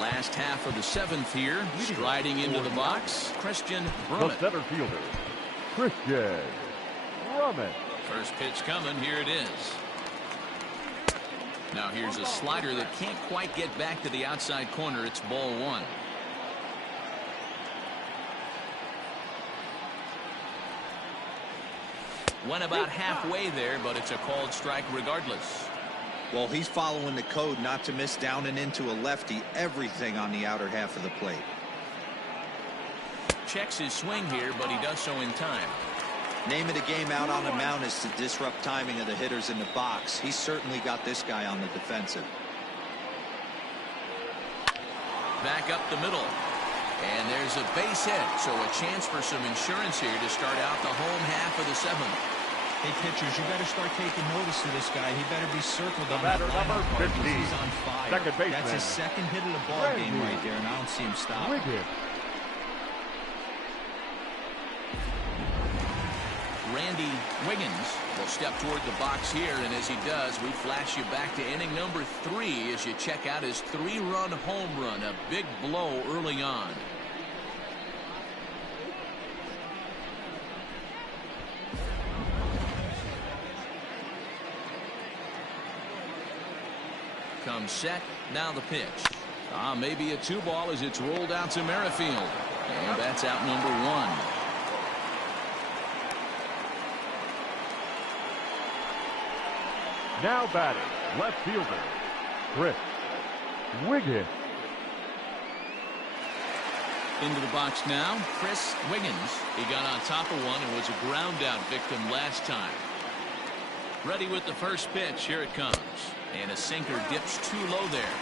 Last half of the 7th here. Striding into the box, Christian The Brummett. center fielder, Christian Brummett. First pitch coming. Here it is. Now here's a slider that can't quite get back to the outside corner. It's ball 1. Went about halfway there, but it's a called strike regardless. Well, he's following the code not to miss down and into a lefty. Everything on the outer half of the plate. Checks his swing here, but he does so in time. Name of the game out on the mound is to disrupt timing of the hitters in the box. He's certainly got this guy on the defensive. Back up the middle. And there's a base hit, so a chance for some insurance here to start out the home half of the 7th. Hey, pitchers, you better start taking notice of this guy. He better be circled on batter that number lineup card 50. because he's on fire. Second baseman. That's his second hit of the ball game right there, and I don't see him stop. Randy Wiggins will step toward the box here, and as he does, we flash you back to inning number 3 as you check out his 3-run home run, a big blow early on. Comes set, now the pitch. Maybe a 2-ball as it's rolled out to Merrifield, and that's out number 1. Now batting, left fielder, Chris Wiggins. Into the box now, Chris Wiggins. He got on top of one and was a ground out victim last time. Ready with the first pitch. Here it comes. And a sinker dips too low there.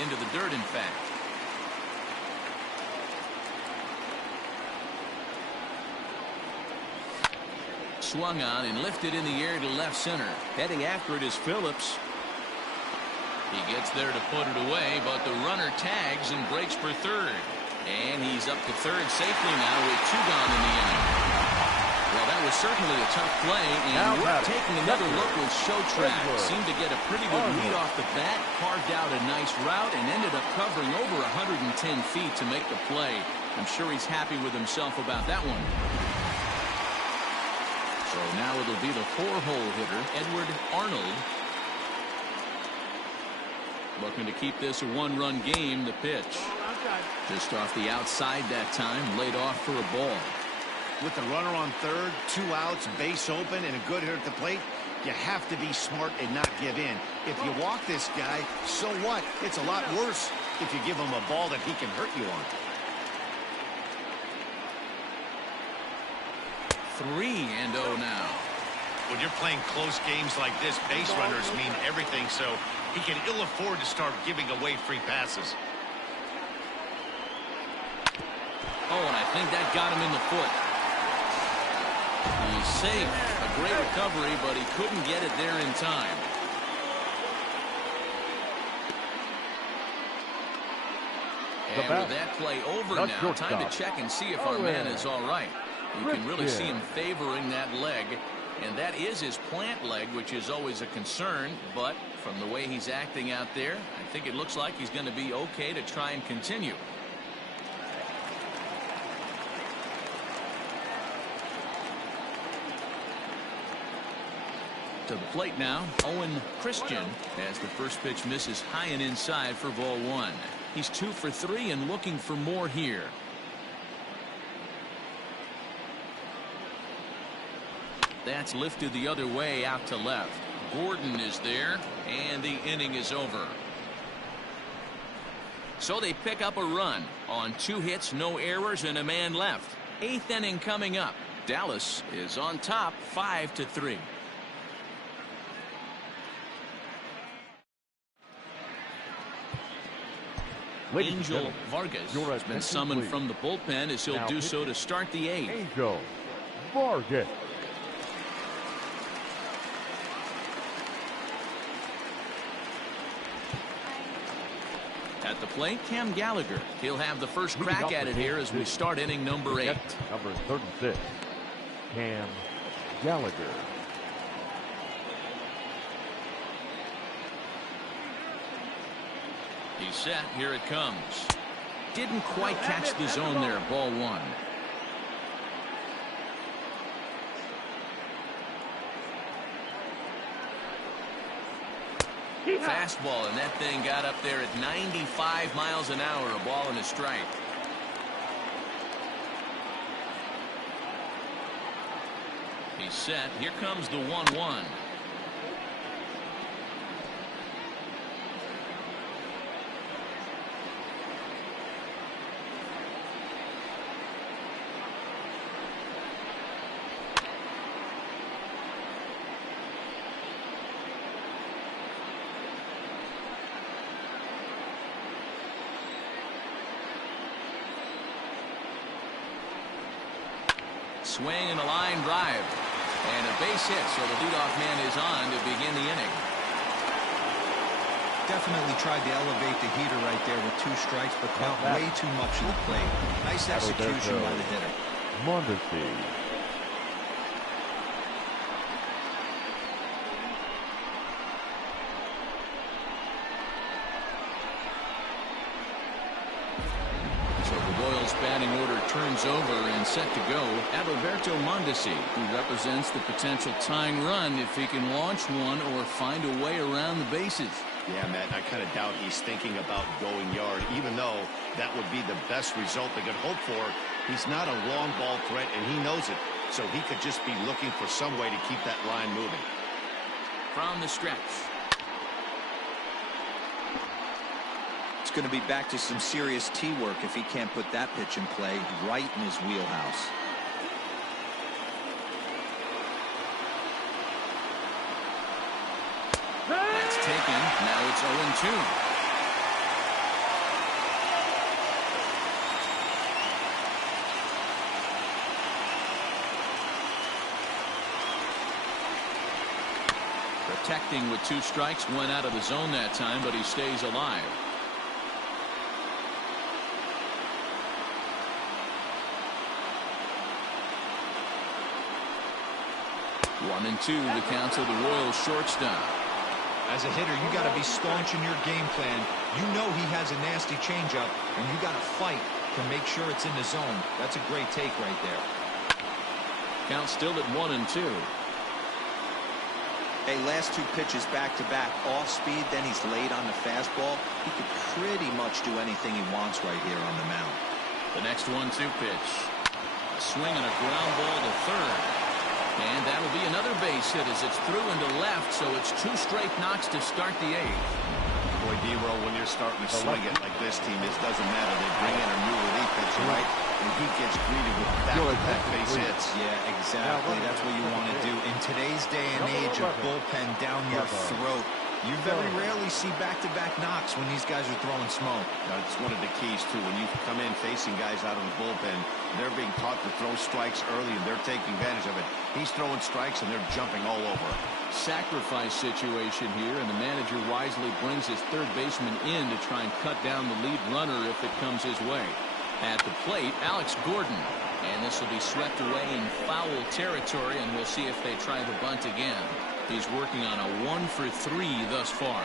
Into the dirt, in fact. Swung on and lifted in the air to left center. Heading after it is Phillips. He gets there to put it away, but the runner tags and breaks for third. And he's up to third safely now with 2 gone in the inning. Well, that was certainly a tough play, and we're taking another look with Showtrack. Seemed to get a pretty good lead off the bat, carved out a nice route, and ended up covering over 110 feet to make the play. I'm sure he's happy with himself about that one. So now it'll be the 4-hole hitter, Edward Arnold. Looking to keep this a 1-run game. The pitch. Just off the outside that time, laid off for a ball. With the runner on third, 2 outs, base open, and a good hitter at the plate, you have to be smart and not give in. If you walk this guy, so what? It's a lot worse if you give him a ball that he can hurt you on. 3-0 now. When you're playing close games like this, base runners mean everything, so he can ill afford to start giving away free passes. Oh, and I think that got him in the foot. He's safe. A great recovery, but he couldn't get it there in time. And with that play over now, time to check and see if our man is all right. You can really see him favoring that leg, and that is his plant leg, which is always a concern, but from the way he's acting out there, I think it looks like he's going to be okay to try and continue. To the plate now, Owen Christian, as the first pitch misses high and inside for ball 1. He's 2 for 3 and looking for more here. That's lifted the other way out to left. Gordon is there, and the inning is over. So they pick up a run on 2 hits, no errors, and a man left. 8th inning coming up. Dallas is on top 5-3. Angel Vargas has been summoned from the bullpen as he'll do so to start the 8th. Angel Vargas. At the plate, Cam Gallagher. He'll have the first crack at it here as we start inning number 8. Number 36, Cam Gallagher. He's set. Here it comes. Didn't quite catch the zone there. Ball 1. Fastball, and that thing got up there at 95 miles an hour. A ball and a strike. He's set. Here comes the 1-1. Swing and a line drive. And a base hit, so the leadoff man is on to begin the inning. Definitely tried to elevate the heater right there with 2 strikes, but caught way too much of the plate. Nice execution by the hitter. Mondesi. Batting order turns over and set to go. Adalberto Mondesi, who represents the potential tying run if he can launch one or find a way around the bases. Yeah, Matt, I kind of doubt he's thinking about going yard, even though that would be the best result they could hope for. He's not a long ball threat, and he knows it, so he could just be looking for some way to keep that line moving. From the stretch. Going to be back to some serious tee work if he can't put that pitch in play right in his wheelhouse. That's taken. Now it's 0-2. Protecting with 2 strikes, went out of the zone that time, but he stays alive. 1-2, the count to the Royals shortstop. As a hitter, you got to be staunch in your game plan. You know he has a nasty changeup, and you got to fight to make sure it's in the zone. That's a great take right there. Count still at 1-2. Hey, last 2 pitches back-to-back off speed, then he's laid on the fastball. He could pretty much do anything he wants right here on the mound. The next 1-2 pitch. A swing and a ground ball to third. And that'll be another base hit as it's through into left, so it's 2 straight knocks to start the 8th. Boy, D-Roll, when you're starting to swing it like this team, it doesn't matter. They bring in a new relief pitcher, right? And he gets greeted with back-to-back base hits. Yeah, exactly. That's what you want to do. In today's day and age of bullpen down your throat, you very rarely see back-to-back knocks when these guys are throwing smoke. That's one of the keys, too. When you come in facing guys out of the bullpen, they're being taught to throw strikes early, and they're taking advantage of it. He's throwing strikes, and they're jumping all over. Sacrifice situation here, and the manager wisely brings his third baseman in to try and cut down the lead runner if it comes his way. At the plate, Alex Gordon. And this will be swept away in foul territory, and we'll see if they try the bunt again. He's working on a 1-for-3 thus far.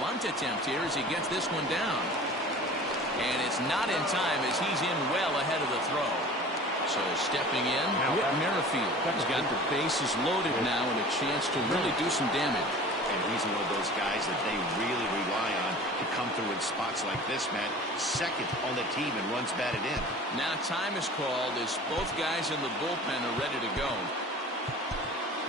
Bunt attempt here as he gets this one down. And it's not in time as he's in well ahead of the throw. So stepping in, Whit Merrifield. He's got the bases loaded now and a chance to really do some damage. And he's one of those guys that they really rely on to come through in spots like this, Matt. Second on the team and runs batted in. Now time is called as both guys in the bullpen are ready to go.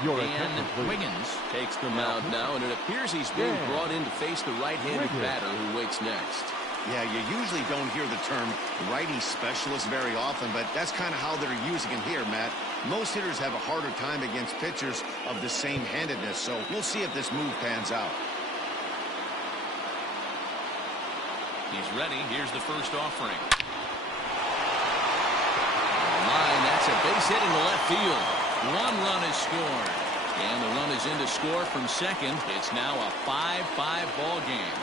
Your And attention, please. Wiggins takes the mound now, and it appears he's being brought in to face the right-handed batter who waits next. Yeah, you usually don't hear the term righty specialist very often, but that's kind of how they're using it here, Matt. Most hitters have a harder time against pitchers of the same handedness, so we'll see if this move pans out. He's ready. Here's the first offering. Line, that's a base hit into left field. One run is scored. And the run is in to score from second. It's now a 5-5 ball game.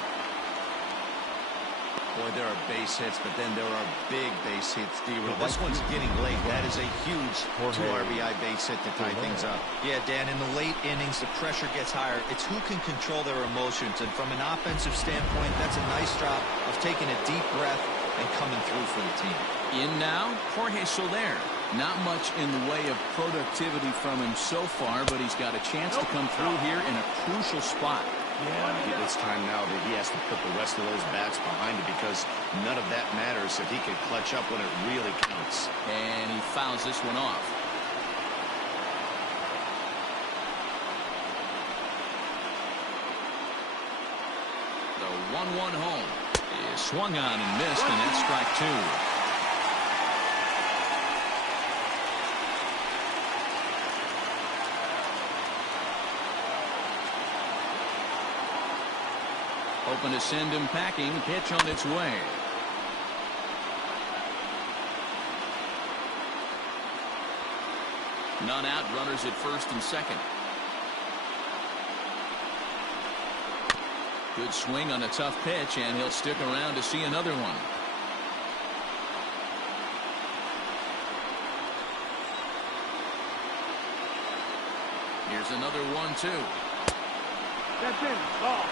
Boy, there are base hits, but then there are big base hits, D-Roll. This one's getting late. That is a huge 2 RBI base hit to tie things up. Yeah, Dan, in the late innings, the pressure gets higher. It's who can control their emotions. And from an offensive standpoint, that's a nice job of taking a deep breath and coming through for the team. In now, Jorge Soler. Not much in the way of productivity from him so far, but he's got a chance to come through here in a crucial spot. Yeah, it's time now that he has to put the rest of those bats behind him because none of that matters if he can clutch up when it really counts. And he fouls this one off. The 1-1 home is swung on and missed, and that's strike 2. Hoping to send him packing. Pitch on its way. None out. Runners at first and second. Good swing on a tough pitch, and he'll stick around to see another one. Here's another 1-2. That's in. Ball.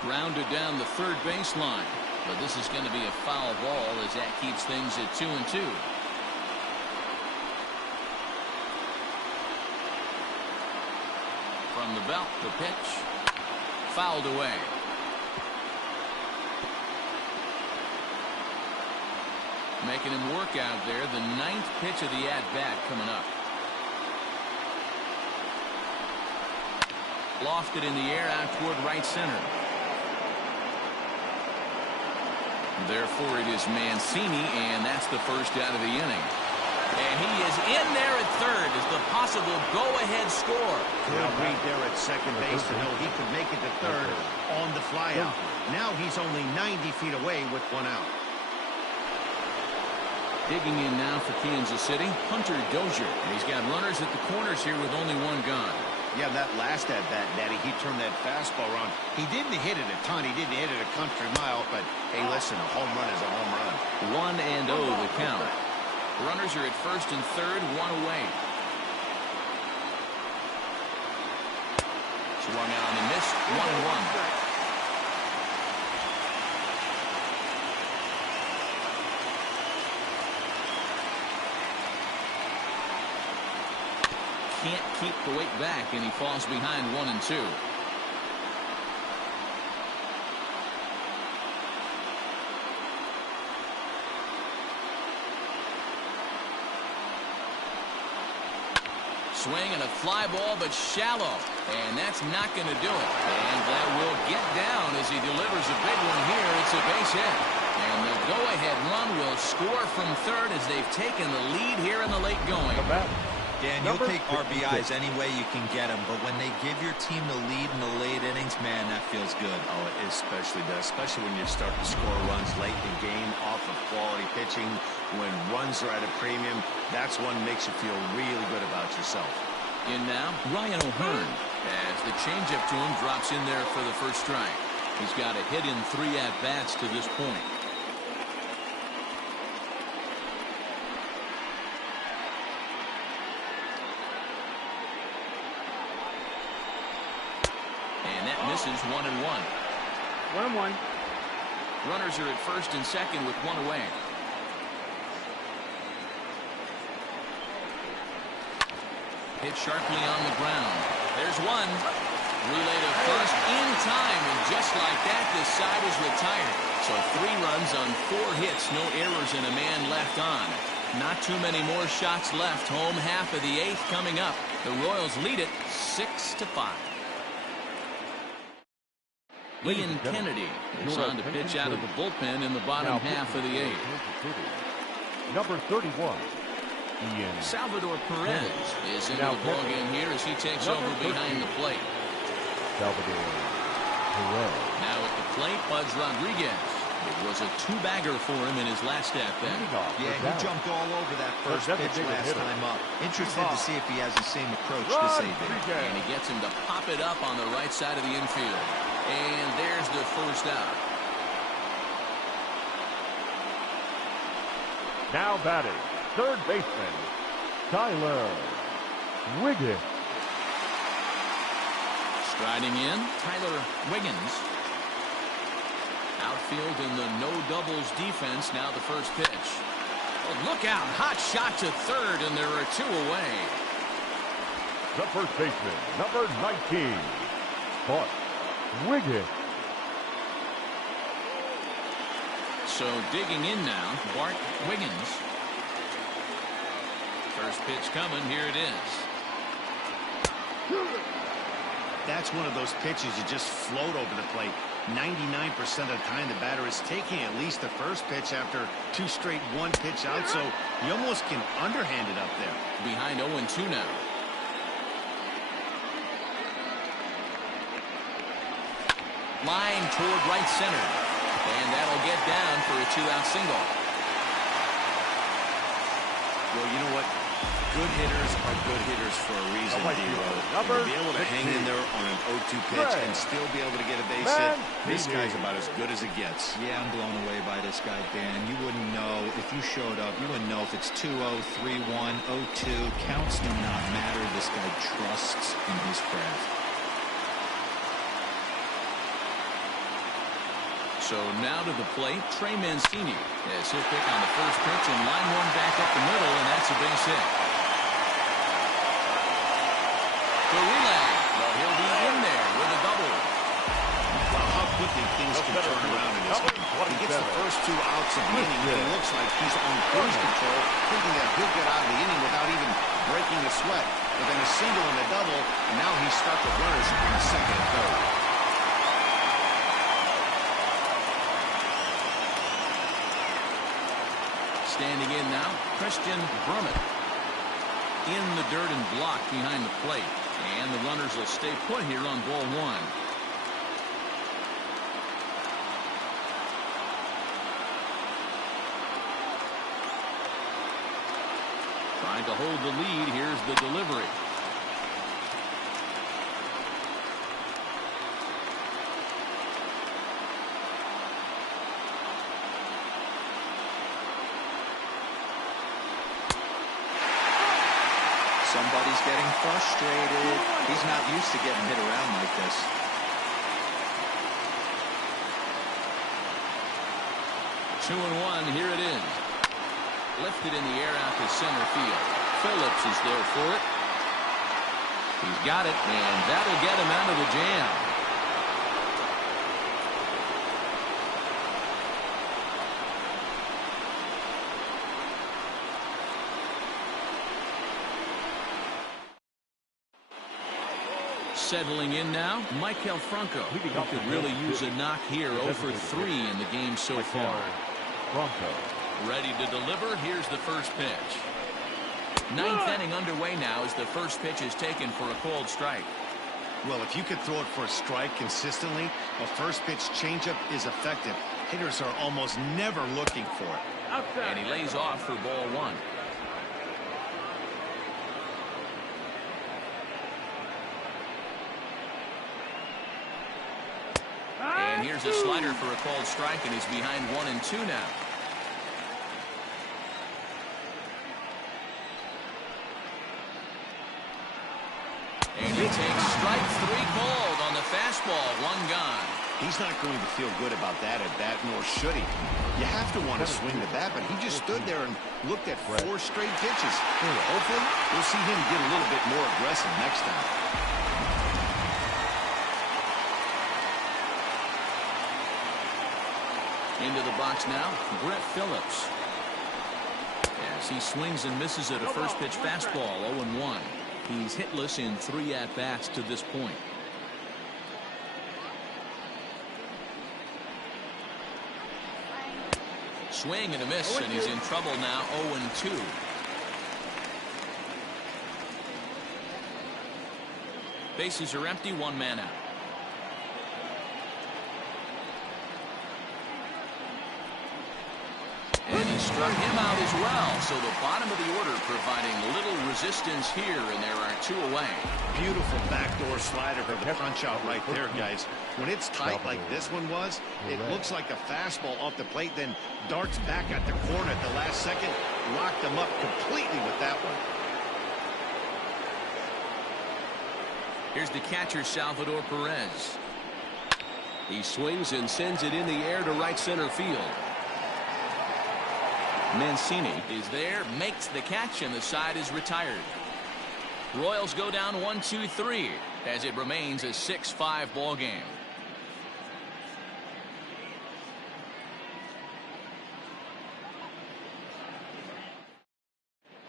Grounded down the third baseline, but this is going to be a foul ball as that keeps things at 2-2. From the belt, the pitch fouled away. Making him work out there. The 9th pitch of the at-bat coming up. Lofted in the air out toward right center. Therefore, it is Mancini, and that's the first out of the inning. And he is in there at third as the possible go-ahead score. Good read there at second base to know he could make it to third on the flyout. Now he's only 90 feet away with 1 out. Digging in now for Kansas City, Hunter Dozier. And he's got runners at the corners here with only 1 gone. Yeah, that last at-bat, Daddy, he turned that fastball around. He didn't hit it a ton. He didn't hit it a country mile, but, hey, listen, a home run is a home run. 1-0 the count. Runners are at first and third, 1 away. Swung on and missed, 1-1. Can't keep the weight back, and he falls behind 1-2. Swing and a fly ball, but shallow, and that's not going to do it. And that will get down as he delivers a big one here. It's a base hit, and the go-ahead run will score from third as they've taken the lead here in the late going. Dan, you'll take RBIs any way you can get them, but when they give your team the lead in the late innings, man, that feels good. Oh, it especially does, especially when you start to score runs late in the game off of quality pitching. When runs are at a premium, that's one makes you feel really good about yourself. In now, Ryan O'Hearn, as the changeup to him drops in there for the first strike. He's got a hit in 3 at-bats to this point. Misses 1-1. 1-1. Runners are at first and second with 1 away. Hit sharply on the ground. There's one. Relay to first in time, and just like that, the side is retired. So 3 runs on 4 hits, no errors, and a man left on. Not too many more shots left. Home half of the 8th coming up. The Royals lead it 6-5. Ian Kennedy is on to pitch out of the bullpen in the bottom half of the 8th. Number 31, Ian. Salvador Perez is into the ballgame here as he takes over behind the plate. Salvador Perez. Now at the plate, Buzz Rodriguez. It was a 2-bagger for him in his last at-bat. Yeah, he jumped all over that first pitch last time up. Interested to see if he has the same approach this evening. And he gets him to pop it up on the right side of the infield. And there's the first out. Now batting, third baseman, Tyler Wiggins. Striding in, Tyler Wiggins. Outfield in the no doubles defense. Now the first pitch. Oh, look out. Hot shot to third, and there are 2 away. The first baseman, number 19, Bart Wiggins. So digging in now, Bart Wiggins. First pitch coming. Here it is. That's one of those pitches you just float over the plate. 99% of the time the batter is taking at least the first pitch after 2 straight 1-pitch out, so you almost can underhand it up there. Behind 0-2 now. Line toward right center. And that'll get down for a 2-out single. Well, you know what? Good hitters are good hitters for a reason, D-Row. To be able to hang in there on an 0-2 pitch and still be able to get a base hit, this guy's about as good as it gets. Yeah, I'm blown away by this guy, Dan. You wouldn't know if you showed up. You wouldn't know if it's 2-0, 3-1, 0-2. Counts do not matter. This guy trusts in his craft. So now to the plate, Trey Mancini, as he'll pick on the first pitch and line one back up the middle, and that's a base hit. The relay. Well, he'll be in there with a double. Wow, how quickly things can turn around in this game. He gets the first 2 outs of the inning, and it looks like he's on cruise control, thinking that he'll get out of the inning without even breaking a sweat. But then a single and a double, and now he's stuck with runners in the second and third. Standing in now, Christian Brummett. In the dirt and blocked behind the plate. And the runners will stay put here on ball 1. Trying to hold the lead. Here's the delivery. Somebody's getting frustrated. He's not used to getting hit around like this. Two and one. Here it is. Lifted in the air out to center field. Phillips is there for it. He's got it, and that'll get him out of the jam. Settling in now, Maikel Franco. He could really use a knock here. 0 for 3 in the game so far. Franco. Ready to deliver. Here's the first pitch. 9th inning underway now as the first pitch is taken for a called strike. Well, if you could throw it for a strike consistently, a first pitch changeup is effective. Hitters are almost never looking for it. And he lays off for ball 1. And here's a slider for a called strike, and he's behind 1-2 now. And he takes strike 3 called on the fastball. 1 gone. He's not going to feel good about that at bat, nor should he. You have to want to swing the bat, but he just stood there and looked at 4 straight pitches. Hopefully, we'll see him get a little bit more aggressive next time. Into the box now, Brett Phillips. As he swings and misses at a first pitch fastball, 0-1. He's hitless in 3 at-bats to this point. Swing and a miss, and he's in trouble now, 0-2. Bases are empty, 1 man out. And he struck him out as well. So the bottom of the order providing little resistance here, and there are 2 away. Beautiful backdoor slider for the punch out right there, guys. When it's tight like this one was, it looks like a fastball off the plate, then darts back at the corner at the last second. Locked him up completely with that one. Here's the catcher, Salvador Perez. He swings and sends it in the air to right center field. Mancini is there, makes the catch, and the side is retired. Royals go down 1-2-3 as it remains a 6-5 ball game.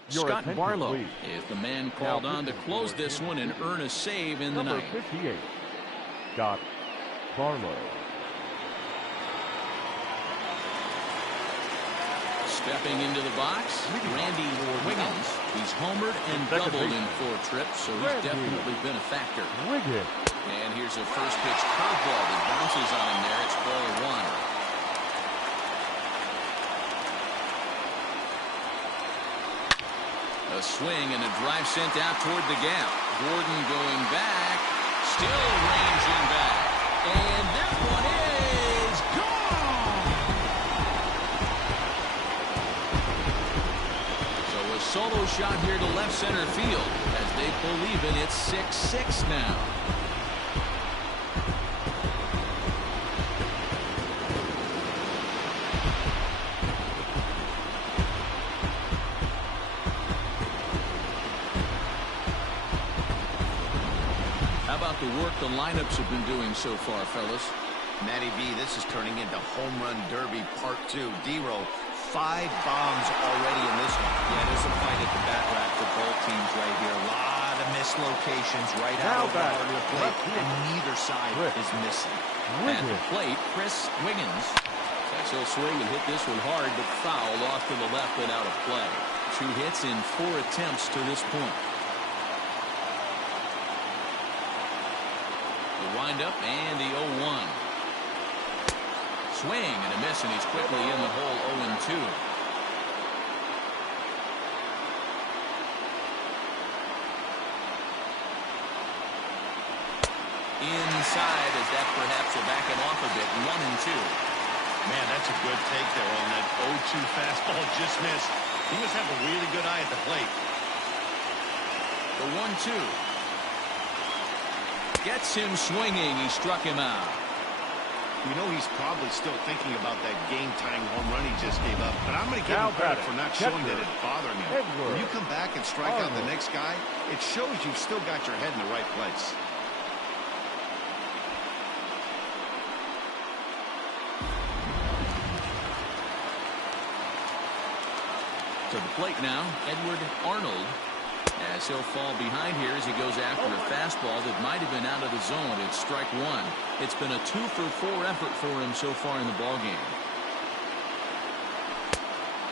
Scott Barlow is the man called on to close this one and earn a save in the Number ninth. 58, Scott Barlow. Stepping into the box, Randy Wiggins. He's homered and doubled in 4 trips, so he's definitely been a factor. And here's a first pitch curveball that bounces on him there. It's ball 1. A swing and a drive sent out toward the gap. Gordon going back, still ranging back, and that one is gone. So a solo shot here to left center field as they believe it. It's 6-6 now. The work the lineups have been doing so far, fellas. Matty V, this is turning into Home Run Derby Part 2. D-Row, 5 bombs already in this one. Yeah, there's a fight at the bat rack for both teams right here. A lot of mislocations right out of the plate, and neither side is missing. At the plate, Chris Wiggins. As he'll swing and hit this one hard, but foul off to the left and out of play. 2 hits in 4 attempts to this point. Wind up and the 0-1. Swing and a miss, and he's quickly in the hole. 0-2. Inside as that perhaps will back him off a bit. 1-2. Man, that's a good take there on that 0-2 fastball. Just missed. He must have a really good eye at the plate. The 1-2. Gets him swinging. He struck him out. You know he's probably still thinking about that game-tying home run he just gave up, but I'm going to give him credit for not showing that it's bothering him. When you come back and strike out the next guy, it shows you've still got your head in the right place. To the plate now, Edward Arnold. As he'll fall behind here as he goes after a fastball that might have been out of the zone. It's strike 1. It's been a 2-for-4 effort for him so far in the ballgame.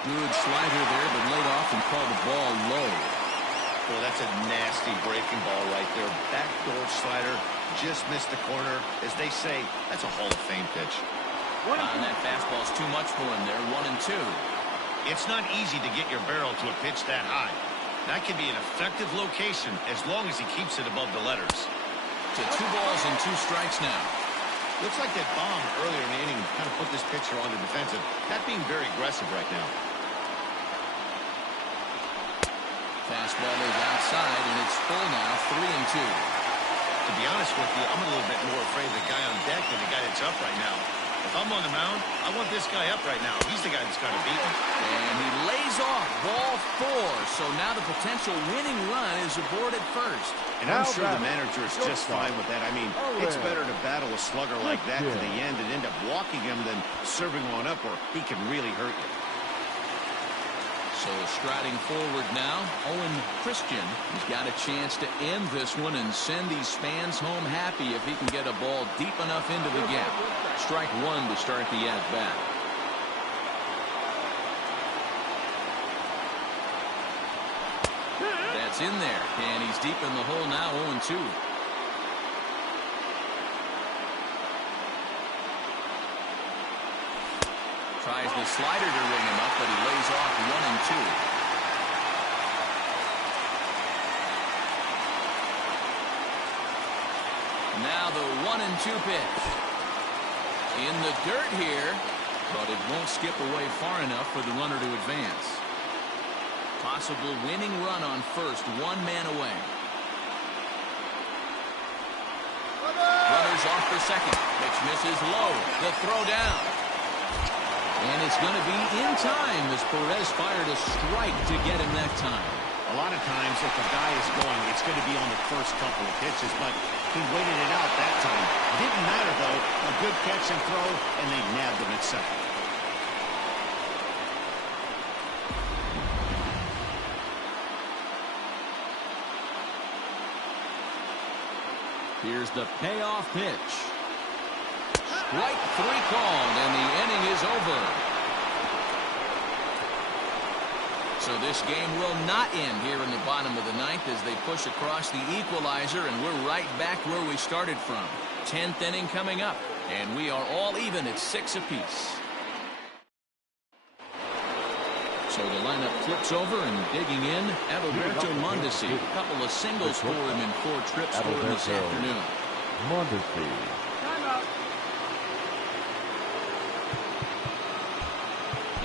Good slider there, but laid off and called the ball low. Well, that's a nasty breaking ball right there. Backdoor slider, just missed the corner. As they say, that's a Hall of Fame pitch. And that fastball's too much for him there. 1-2. It's not easy to get your barrel to a pitch that high. That can be an effective location as long as he keeps it above the letters. To 2 balls and 2 strikes now. Looks like that bomb earlier in the inning kind of put this pitcher on the defensive. Not being very aggressive right now. Fastball is outside, and it's full now, 3-2. To be honest with you, I'm a little bit more afraid of the guy on deck than the guy that's up right now. If I'm on the mound, I want this guy up right now. He's the guy that's got to beat him. And he lays off ball 4. So now the potential winning run is aboard at first. And I'm sure the manager is just fine with that. I mean, it's better to battle a slugger like that to the end and end up walking him than serving one up where he can really hurt you. So striding forward now, Owen Christian. He's got a chance to end this one and send these fans home happy if he can get a ball deep enough into the gap. Strike 1 to start the at-bat. That's in there, and he's deep in the hole now, 0-2. Tries the slider to ring him up, but he lays off 1-2. Now the 1-2 pitch. In the dirt here, but it won't skip away far enough for the runner to advance. Possible winning run on first, 1 man away. Runners off for second. Pitch misses low. The throw down. And it's going to be in time as Perez fired a strike to get him that time. A lot of times, if a guy is going, it's going to be on the first couple of pitches, but he waited it out that time. Didn't matter, though. A good catch and throw, and they nabbed him at second. Here's the payoff pitch. Strike 3 called, and the inning is over. So this game will not end here in the bottom of the 9th as they push across the equalizer, and we're right back where we started from. 10th inning coming up, and we are all even at 6 apiece. So the lineup flips over, and digging in, Adalberto Mondesi. A couple of singles for him in 4 trips for him this afternoon. Mondesi. Timeout.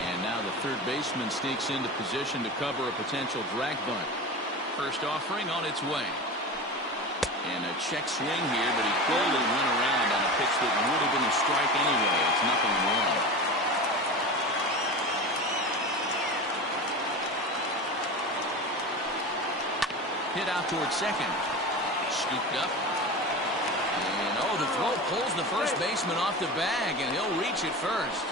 And now the third baseman sneaks into position to cover a potential drag bunt. First offering on its way. And a check swing here, but he clearly went around on a pitch that would have been a strike anyway. It's 0-1. Hit out towards second. Scooped up. And the throw pulls the first baseman off the bag, and he'll reach it first.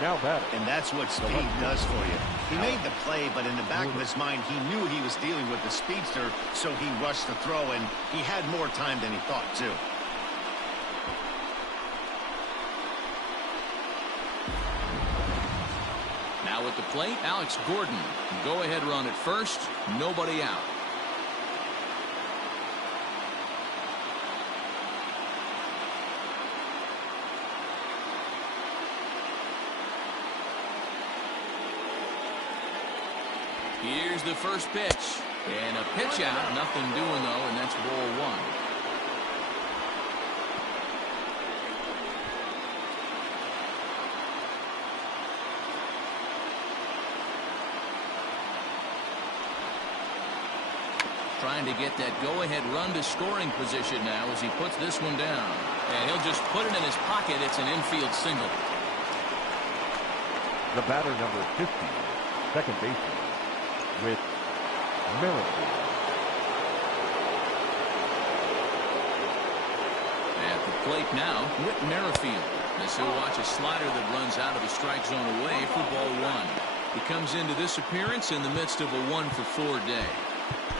Now batting. And that's what speed does for you. He made the play, but in the back of his mind, he knew he was dealing with the speedster, so he rushed the throw, and he had more time than he thought, too. Now at the plate, Alex Gordon. Go-ahead run at first, nobody out. Here's the first pitch. And a pitch out. Nothing doing, though, and that's ball 1. Trying to get that go-ahead run to scoring position now as he puts this one down. And he'll just put it in his pocket. It's an infield single. The batter, number 50, second baseman, with Merrifield. At the plate now, Whit Merrifield. As he'll watch a slider that runs out of the strike zone away for ball 1. He comes into this appearance in the midst of a 1-for-4 day.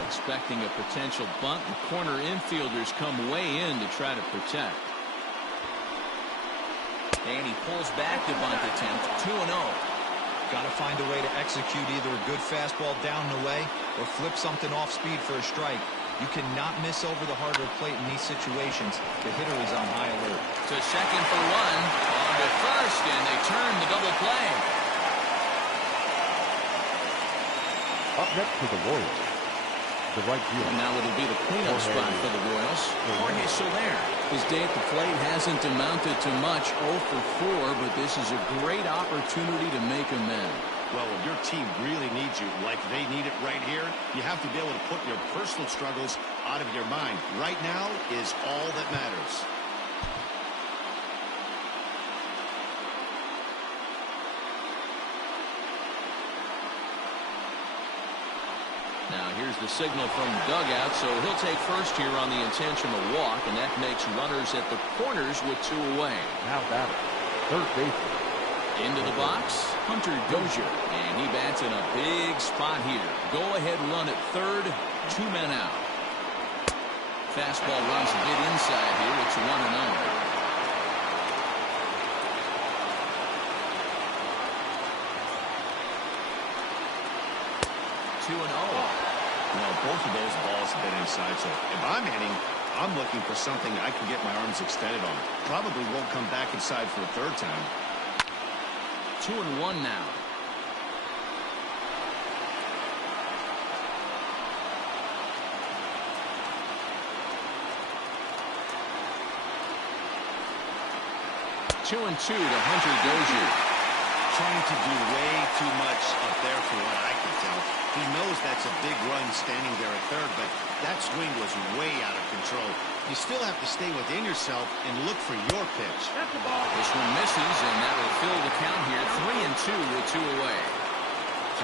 Expecting a potential bunt, the corner infielders come way in to try to protect. And he pulls back the bunt attempt, 2-0. Got to find a way to execute either a good fastball down and away or flip something off speed for a strike. You cannot miss over the heart of the plate in these situations. The hitter is on high alert. To second for 1, on to first, and they turn the double play. Up next to the Royals, the right field. And now it'll be the cleanup spot for the Royals. Jorge Soler. His day at the plate hasn't amounted to much, 0 for 4, but this is a great opportunity to make amends. Well, when your team really needs you, like they need it right here, you have to be able to put your personal struggles out of your mind. Right now is all that matters. Here's the signal from the dugout, so he'll take first here on the intentional walk, and that makes runners at the corners with 2 away. Now batter, third baseman. Into the box, Hunter Dozier, and he bats in a big spot here. Go-ahead run at third, 2 men out. Fastball runs a bit inside here. It's 1-0. 2-0. Well, both of those balls have been inside, so if I'm hitting, I'm looking for something I can get my arms extended on. Probably won't come back inside for a third time. 2-1 now. Two and two to Hunter Dozier. Trying to do way too much up there for what I can tell. He knows that's a big run standing there at third, but that swing was way out of control. You still have to stay within yourself and look for your pitch. That's the ball. This one misses, and that will fill the count here. 3-2 with 2 away.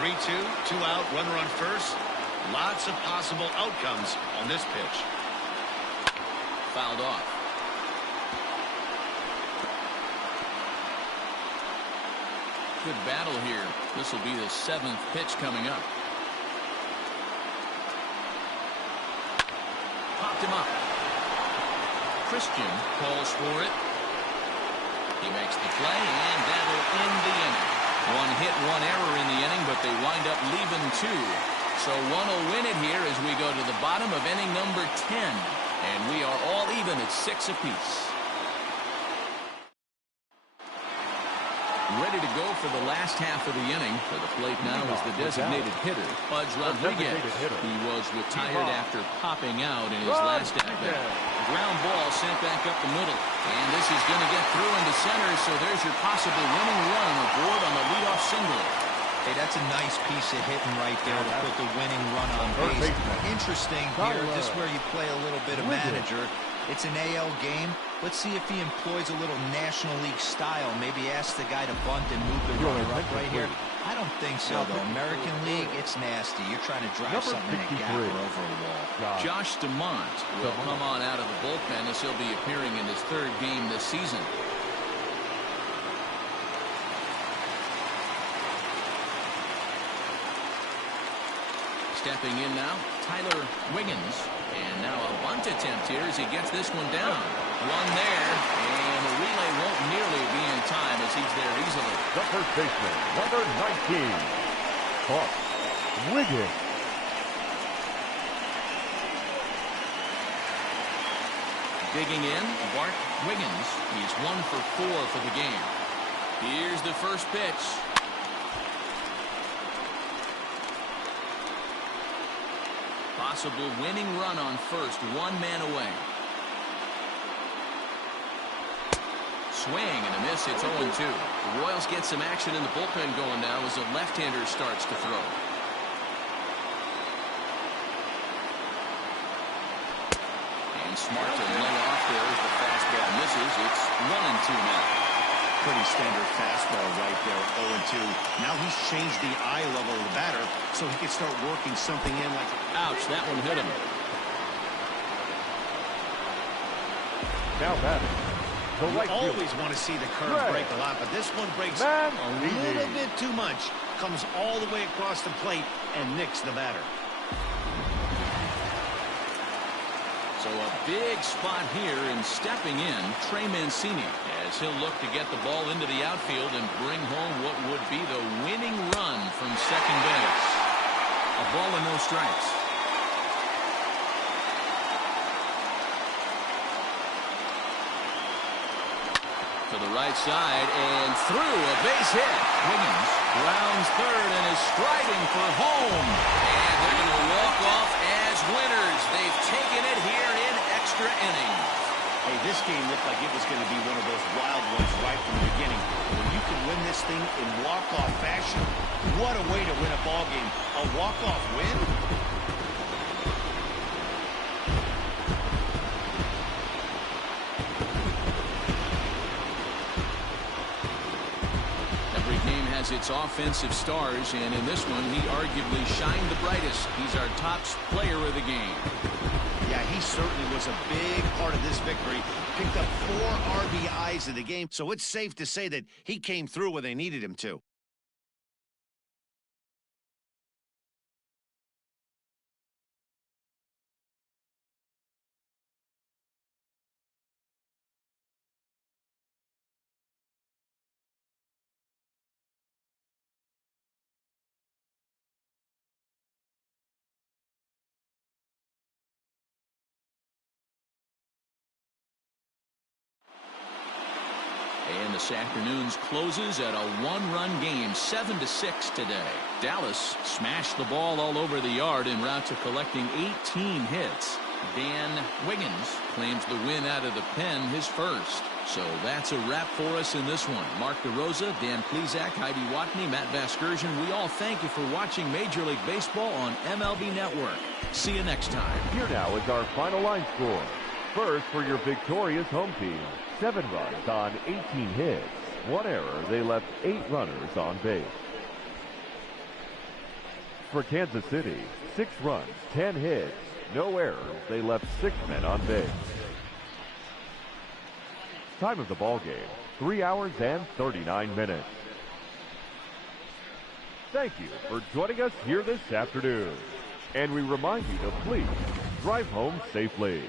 3-2, 2 out, runner on first. Lots of possible outcomes on this pitch. Fouled off. Good battle here. This will be the 7th pitch coming up. Popped him up. Christian calls for it. He makes the play, and that'll end the inning. 1 hit, 1 error in the inning, but they wind up leaving 2. So one will win it here as we go to the bottom of inning number 10. And we are all even at 6 apiece. Ready to go for the last half of the inning. To the plate now is the designated hitter, Pudge Rodriguez. He was retired after popping out in his last at-bat. Ground ball sent back up the middle. And this is going to get through into center, so there's your possible winning run aboard on the leadoff single. Hey, that's a nice piece of hitting right there to put the winning run on base. Interesting here, just where you play a little bit of manager. It's an AL game. Let's see if he employs a little National League style. Maybe ask the guy to bunt and move the runner up right here. I don't think so, though. American League, it's nasty. You're trying to drive something in a gap or over a wall. Josh DeMont will come on out of the bullpen as he'll be appearing in his 3rd game this season. Stepping in now, Tyler Wiggins. And now a bunt attempt here as he gets this one down. One there, and the relay won't nearly be in time as he's there easily. The first baseman, number 19, Bart Wiggins. Digging in, Bart Wiggins. He's 1 for 4 for the game. Here's the first pitch. Possible winning run on first, 1 man away. Swing and a miss. It's 0-2. The Royals get some action in the bullpen going now as a left-hander starts to throw. And smart to lay off there as the fastball misses. It's 1-2 now. Pretty standard fastball right there, 0-2. Now he's changed the eye level of the batter so he can start working something in like... Ouch, that one hit him. Now batting. You always want to see the curve break a lot, but this one breaks a little bit too much. Comes all the way across the plate and nicks the batter. So a big spot here, and stepping in, Trey Mancini, as he'll look to get the ball into the outfield and bring home what would be the winning run from second base. A ball and no strikes. To the right side and through, a base hit. Wiggins rounds third and is striding for home. And they're going to walk off as winners. They've taken it here in extra innings. Hey, this game looked like it was going to be one of those wild ones right from the beginning. When you can win this thing in walk-off fashion, what a way to win a ball game. A walk-off win? Every game has its offensive stars, and in this one, he arguably shined the brightest. He's our top player of the game. Yeah, he certainly was a big part of this victory. Picked up 4 RBIs in the game, so it's safe to say that he came through when they needed him to. And this afternoon's closes at a 1-run game, 7-6 today. Dallas smashed the ball all over the yard en route to collecting 18 hits. Dan Wiggins claims the win out of the pen, his first. So that's a wrap for us in this one. Mark DeRosa, Dan Plesac, Heidi Watney, Matt Vasgersian, we all thank you for watching Major League Baseball on MLB Network. See you next time. Here now is our final line score. First, for your victorious home team, 7 runs on 18 hits. 1 error, they left 8 runners on base. For Kansas City, 6 runs, 10 hits, no errors, they left 6 men on base. Time of the ball game, 3 hours and 39 minutes. Thank you for joining us here this afternoon. And we remind you to please drive home safely.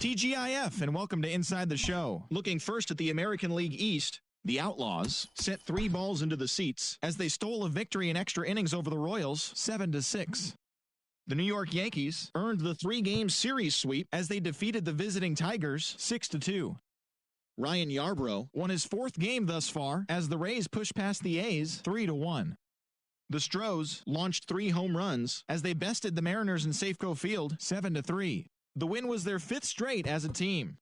TGIF, and welcome to Inside the Show. Looking first at the American League East, the Outlaws sent 3 balls into the seats as they stole a victory in extra innings over the Royals, 7-6. The New York Yankees earned the 3-game series sweep as they defeated the visiting Tigers, 6-2. Ryan Yarbrough won his 4th game thus far as the Rays pushed past the A's, 3-1. The Stros launched 3 home runs as they bested the Mariners in Safeco Field, 7-3. The win was their 5th straight as a team.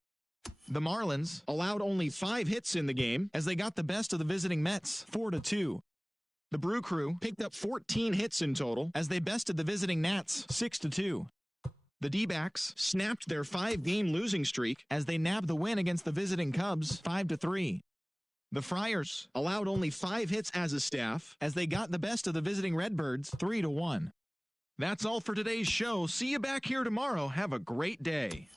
The Marlins allowed only 5 hits in the game as they got the best of the visiting Mets, 4-2. The Brew Crew picked up 14 hits in total as they bested the visiting Nats, 6-2. The D-backs snapped their 5-game losing streak as they nabbed the win against the visiting Cubs, 5-3. The Friars allowed only 5 hits as a staff as they got the best of the visiting Redbirds, 3-1. That's all for today's show. See you back here tomorrow. Have a great day.